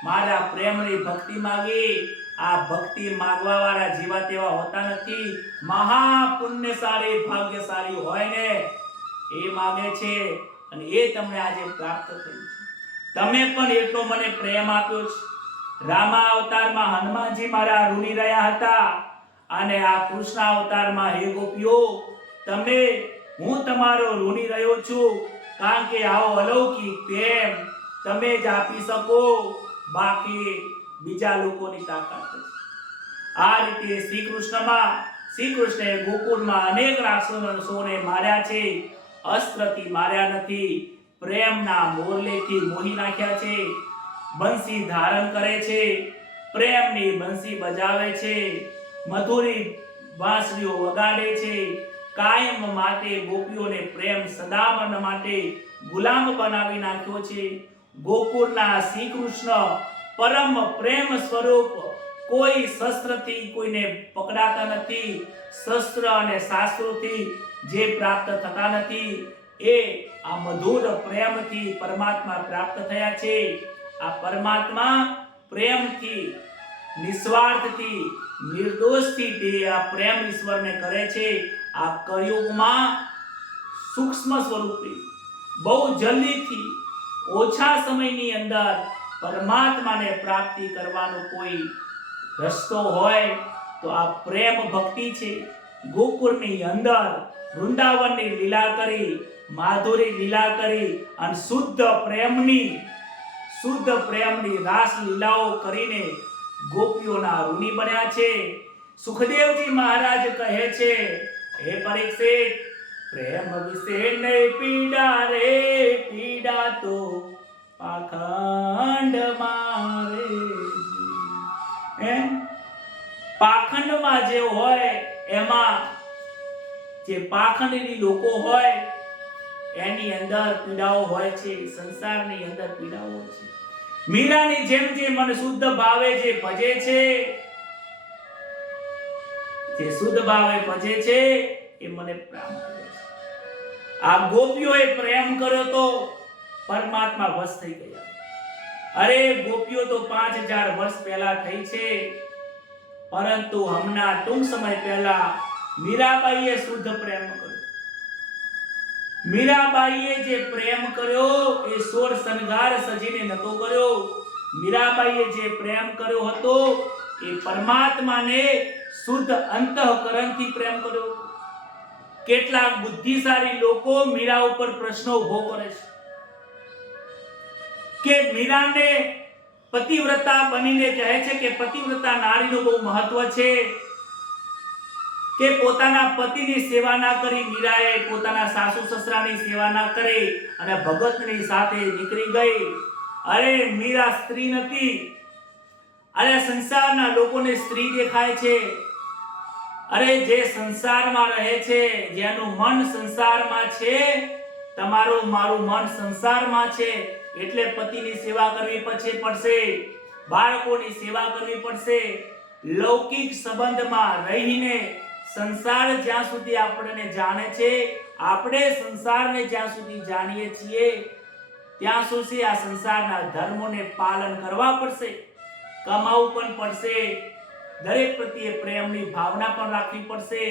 મારા પ્રેમની ભક્તિ માંગી. આ ભક્તિ માંગવા વાળા જીવા તેવા હોતા નથી. મહાપુણ્યશાળી ભાગ્યશાળી હોય ને એ માંગે છે અને એ તમને આજે પ્રાપ્ત થયું છે. તમે પણ એટલો મને પ્રેમ આપ્યો છે. રામા અવતારમાં હનુમાનજી મારા ઋણી રહ્યા હતા અને આ કૃષ્ણ અવતારમાં હે ગોપીઓ, હું તમારો ઋણી રહ્યો છું, કારણ કે આવો અલૌકિક પ્રેમ તમે જ આપી શકો, બાકી બીજા લોકોની તાકાત નથી. આ રીતે શ્રી કૃષ્ણે ગોકુળમાં અનેક રાક્ષસોને માર્યા છે. અસ્ત્રથી માર્યા નથી, પ્રેમના મોરલેથી મોહી નાખ્યા છે. બંસી ધારણ કરે છે, પ્રેમની બંસી બજાવે છે, મધુરી વાંસળીઓ વગાડે છે, કાયમ માટે ગોપીઓને પ્રેમ સદામન માટે ગુલામ બનાવી નાખ્યો છે. ગોકુળના શ્રી કૃષ્ણ પરમ પ્રેમ સ્વરૂપ કોઈ શસ્ત્રથી કોઈને પકડાતા નથી. શસ્ત્ર અને શાસ્ત્રોથી જે પ્રાપ્ત થતા નથી એ આ મધુર પ્રેમથી પરમાત્મા પ્રાપ્ત થયા છે. આ પરમાત્મા પ્રેમથી, નિસ્વાર્થથી, નિર્દોષથી તે આ પ્રેમ ઈશ્વરને કરે છે. આ કળિયુગમાં સૂક્ષ્મ સ્વરૂપે બહુ જલ્દીથી ઓછા સમયની અંદર પરમાત્માને પ્રાપ્તિ કરવાનો કોઈ રસ્તો હોય તો આ પ્રેમ ભક્તિ છે. ગોકુળની અંદર વૃંદાવનની લીલા કરી, માધુરી લીલા કરી અને શુદ્ધ પ્રેમની રાસ લીલાઓ કરીને ગોપીઓના ઋણી બન્યા છે. સુખદેવજી મહારાજ કહે છે, હે પરીક્ષિત, પ્રેમ વિશે નહીં પીડા રે, પીડા તો પાખંડ મારે. પાખંડમાં જે હોય એમાં જે પાખંડી લોકો હોય એની અંદર પીડાઓ હોય છે. સંસારની અંદર પીડાઓ હોય છે. મીરાની જેમ જે મન શુદ્ધ ભાવે જે ભજે છે, જે શુદ્ધ ભાવે ભજે છે એ મને પ્રાપ્ત કરે છે. આ ગોપીઓએ પ્રેમ કર્યો તો પરમાત્મા વશ થઈ ગયા. અરે ગોપીઓ તો 5000 વર્ષ પહેલા થઈ છે, પરંતુ હમણાં ટૂંક સમય પહેલા મીરાબાઈએ શુદ્ધ પ્રેમ કર્યો. મીરાબાઈએ જે પ્રેમ કર્યો એ 16 શણગાર સજીને નતો કર્યો. મીરાબાઈએ જે પ્રેમ કર્યો હતો એ પરમાત્માને શુદ્ધ અંતઃકરણથી પ્રેમ કર્યો. કેટલાક બુદ્ધિશાળી લોકો મીરા ઉપર પ્રશ્નો ઉભો કરે છે કે મીરાને પતિવ્રતા બનીને કહે છે કે પતિવ્રતા નારીનું બહુ મહત્વ છે કે પોતાના પતિની સેવા ના કરી મીરાએ પોતાના સાસુ સસરાની સેવા ના કરી અને ભગતની સાથે નીકળી ગઈ. અરે મીરા સ્ત્રી નથી. અરે સંસારના લોકોને સ્ત્રી દેખાય છે. અરે જે સંસારમાં રહે છે, જેનું મન સંસારમાં છે, તમારું મારું મન સંસારમાં છે, એટલે પતિની સેવા કરવી પડશે, બાળકોની સેવા કરવી પડશે. લૌકિક સંબંધમાં રહીને સંસાર જ્યાં સુધી આપણને જાણે છે, આપણે સંસારને જ્યાં સુધી જાણીએ છીએ ત્યાં સુધી આ સંસારના ધર્મોને પાલન કરવા પડશે, કમાવું પણ પડશે, દરેક પ્રત્યે પ્રેમની ભાવના પણ રાખવી પડશે.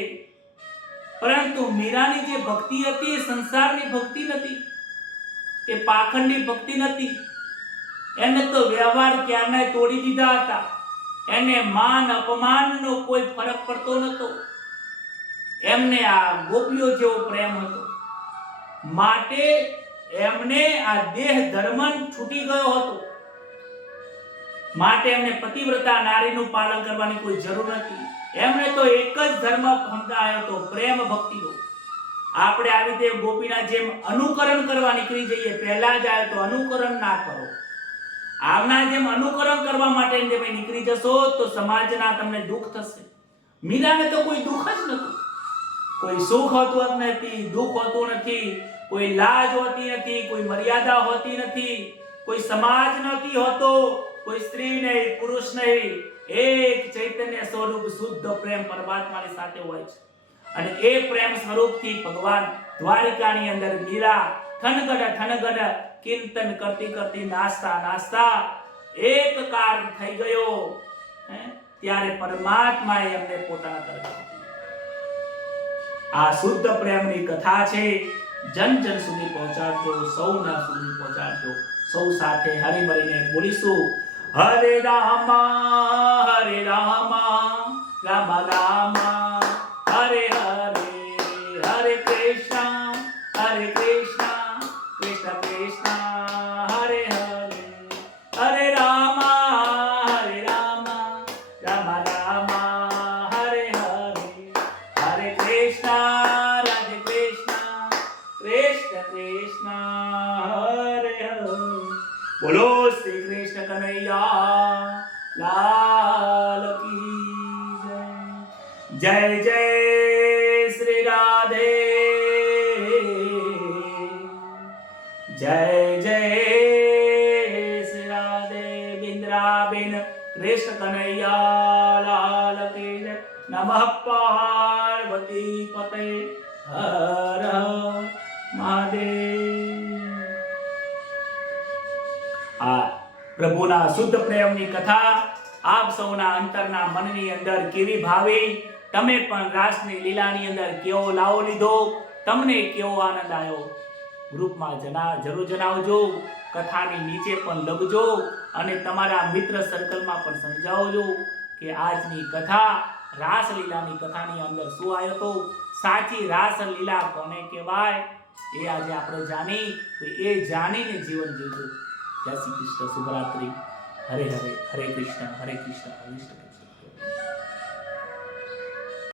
પરંતુ મીરાની જે ભક્તિ હતી એ સંસારની ભક્તિ નથી, એ પાખંડી ભક્તિ નથી. એને તો વ્યવહાર ક્યારના તોડી દીધા હતા. એને માન અપમાનનો કોઈ ફરક પડતો નતો. એમને આ ગોપીઓ જેવો પ્રેમ હતો, માટે એમને આ દેહ ધર્મ છૂટી ગયો હતો. માટે એમને પતિવ્રતા નારીનું પાલન કરવાની કોઈ જરૂર નથી. એમને તો એક જ ધર્મ સમજાયો હતો, પ્રેમ ભક્તિનો. આપણે આવી રીતે ગોપીના જેમ અનુકરણ કરવા નીકળી જઈએ, પહેલા જ આવે તો અનુકરણ ના કરો. આવના જેમ અનુકરણ કરવા માટે તમે નીકળી જશો તો સમાજના તમને દુઃખ થશે. મીરાને તો કોઈ દુઃખ જ નતું. કોઈ સુખ હોતું નથી, દુઃખ હોતું નથી, કોઈ લાજ હોતી નથી, કોઈ મર્યાદા હોતી નથી, કોઈ સમાજ નથી હોતો, કોઈ સ્ત્રી નહીં, પુરુષ નહીં. એક ચૈતન્ય સ્વરૂપ શુદ્ધ પ્રેમ પરમાત્માની સાથે હોય છે. અને એ પ્રેમ સ્વરૂપથી ભગવાન દ્વારિકાની અંદર મીરા થનગડ કીર્તન કરતી નાસ્તા એકકાર થઈ ગયો. ત્યારે પરમાત્માએ એમને પોતાના તરફ. આ શુદ્ધ પ્રેમની કથા છે. જન સુધી પહોંચાડજો, સૌના સુધી પહોંચાડજો. સૌ સાથે હરી મળીને બોલીશું, હરે રામ રામ રામ હરે હરે, હરે કૃષ્ણ કૃષ્ણ કૃષ્ણ હરે હરે, હરે રામ રામ રામ હરે હરે, હરે કૃષ્ણ કૃષ્ણ કૃષ્ણ હરે હરે. બોલો શ્રી કૃષ્ણ કનૈયા લાલ કી જય. જય જય શ્રી રાધે જય જય શ્રી રાધે બિંદ્રાબેન કૃષ્ણ કનૈયા લાલ કી જય. નમઃ પાર્વતી પતે હર હર મહાદેવ. આ પ્રભુના શુદ્ધ પ્રેમની કથા આપ સૌના અંતરના મનની અંદર કેવી ભાવી, તમે પણ રાસની લીલાની અંદર કેવો લાવો લીધો, તમને કેવો આનંદ આવ્યો, ગ્રુપમાં જરૂર જણાવજો, કથાની નીચે પણ લખજો અને તમારા મિત્ર સર્કલમાં પણ સમજાવજો કે આજની કથા રાસલીલાની કથાની અંદર શું આવ્યો તો, સાચી રાસલીલા કોને કહેવાય એ આજે આપણે જાણી, તો એ જાણીને જીવન જીવજો. જય શ્રી કૃષ્ણ. શુભરાત્રી. હરે હરે. હરે કૃષ્ણ હરે કૃષ્ણ.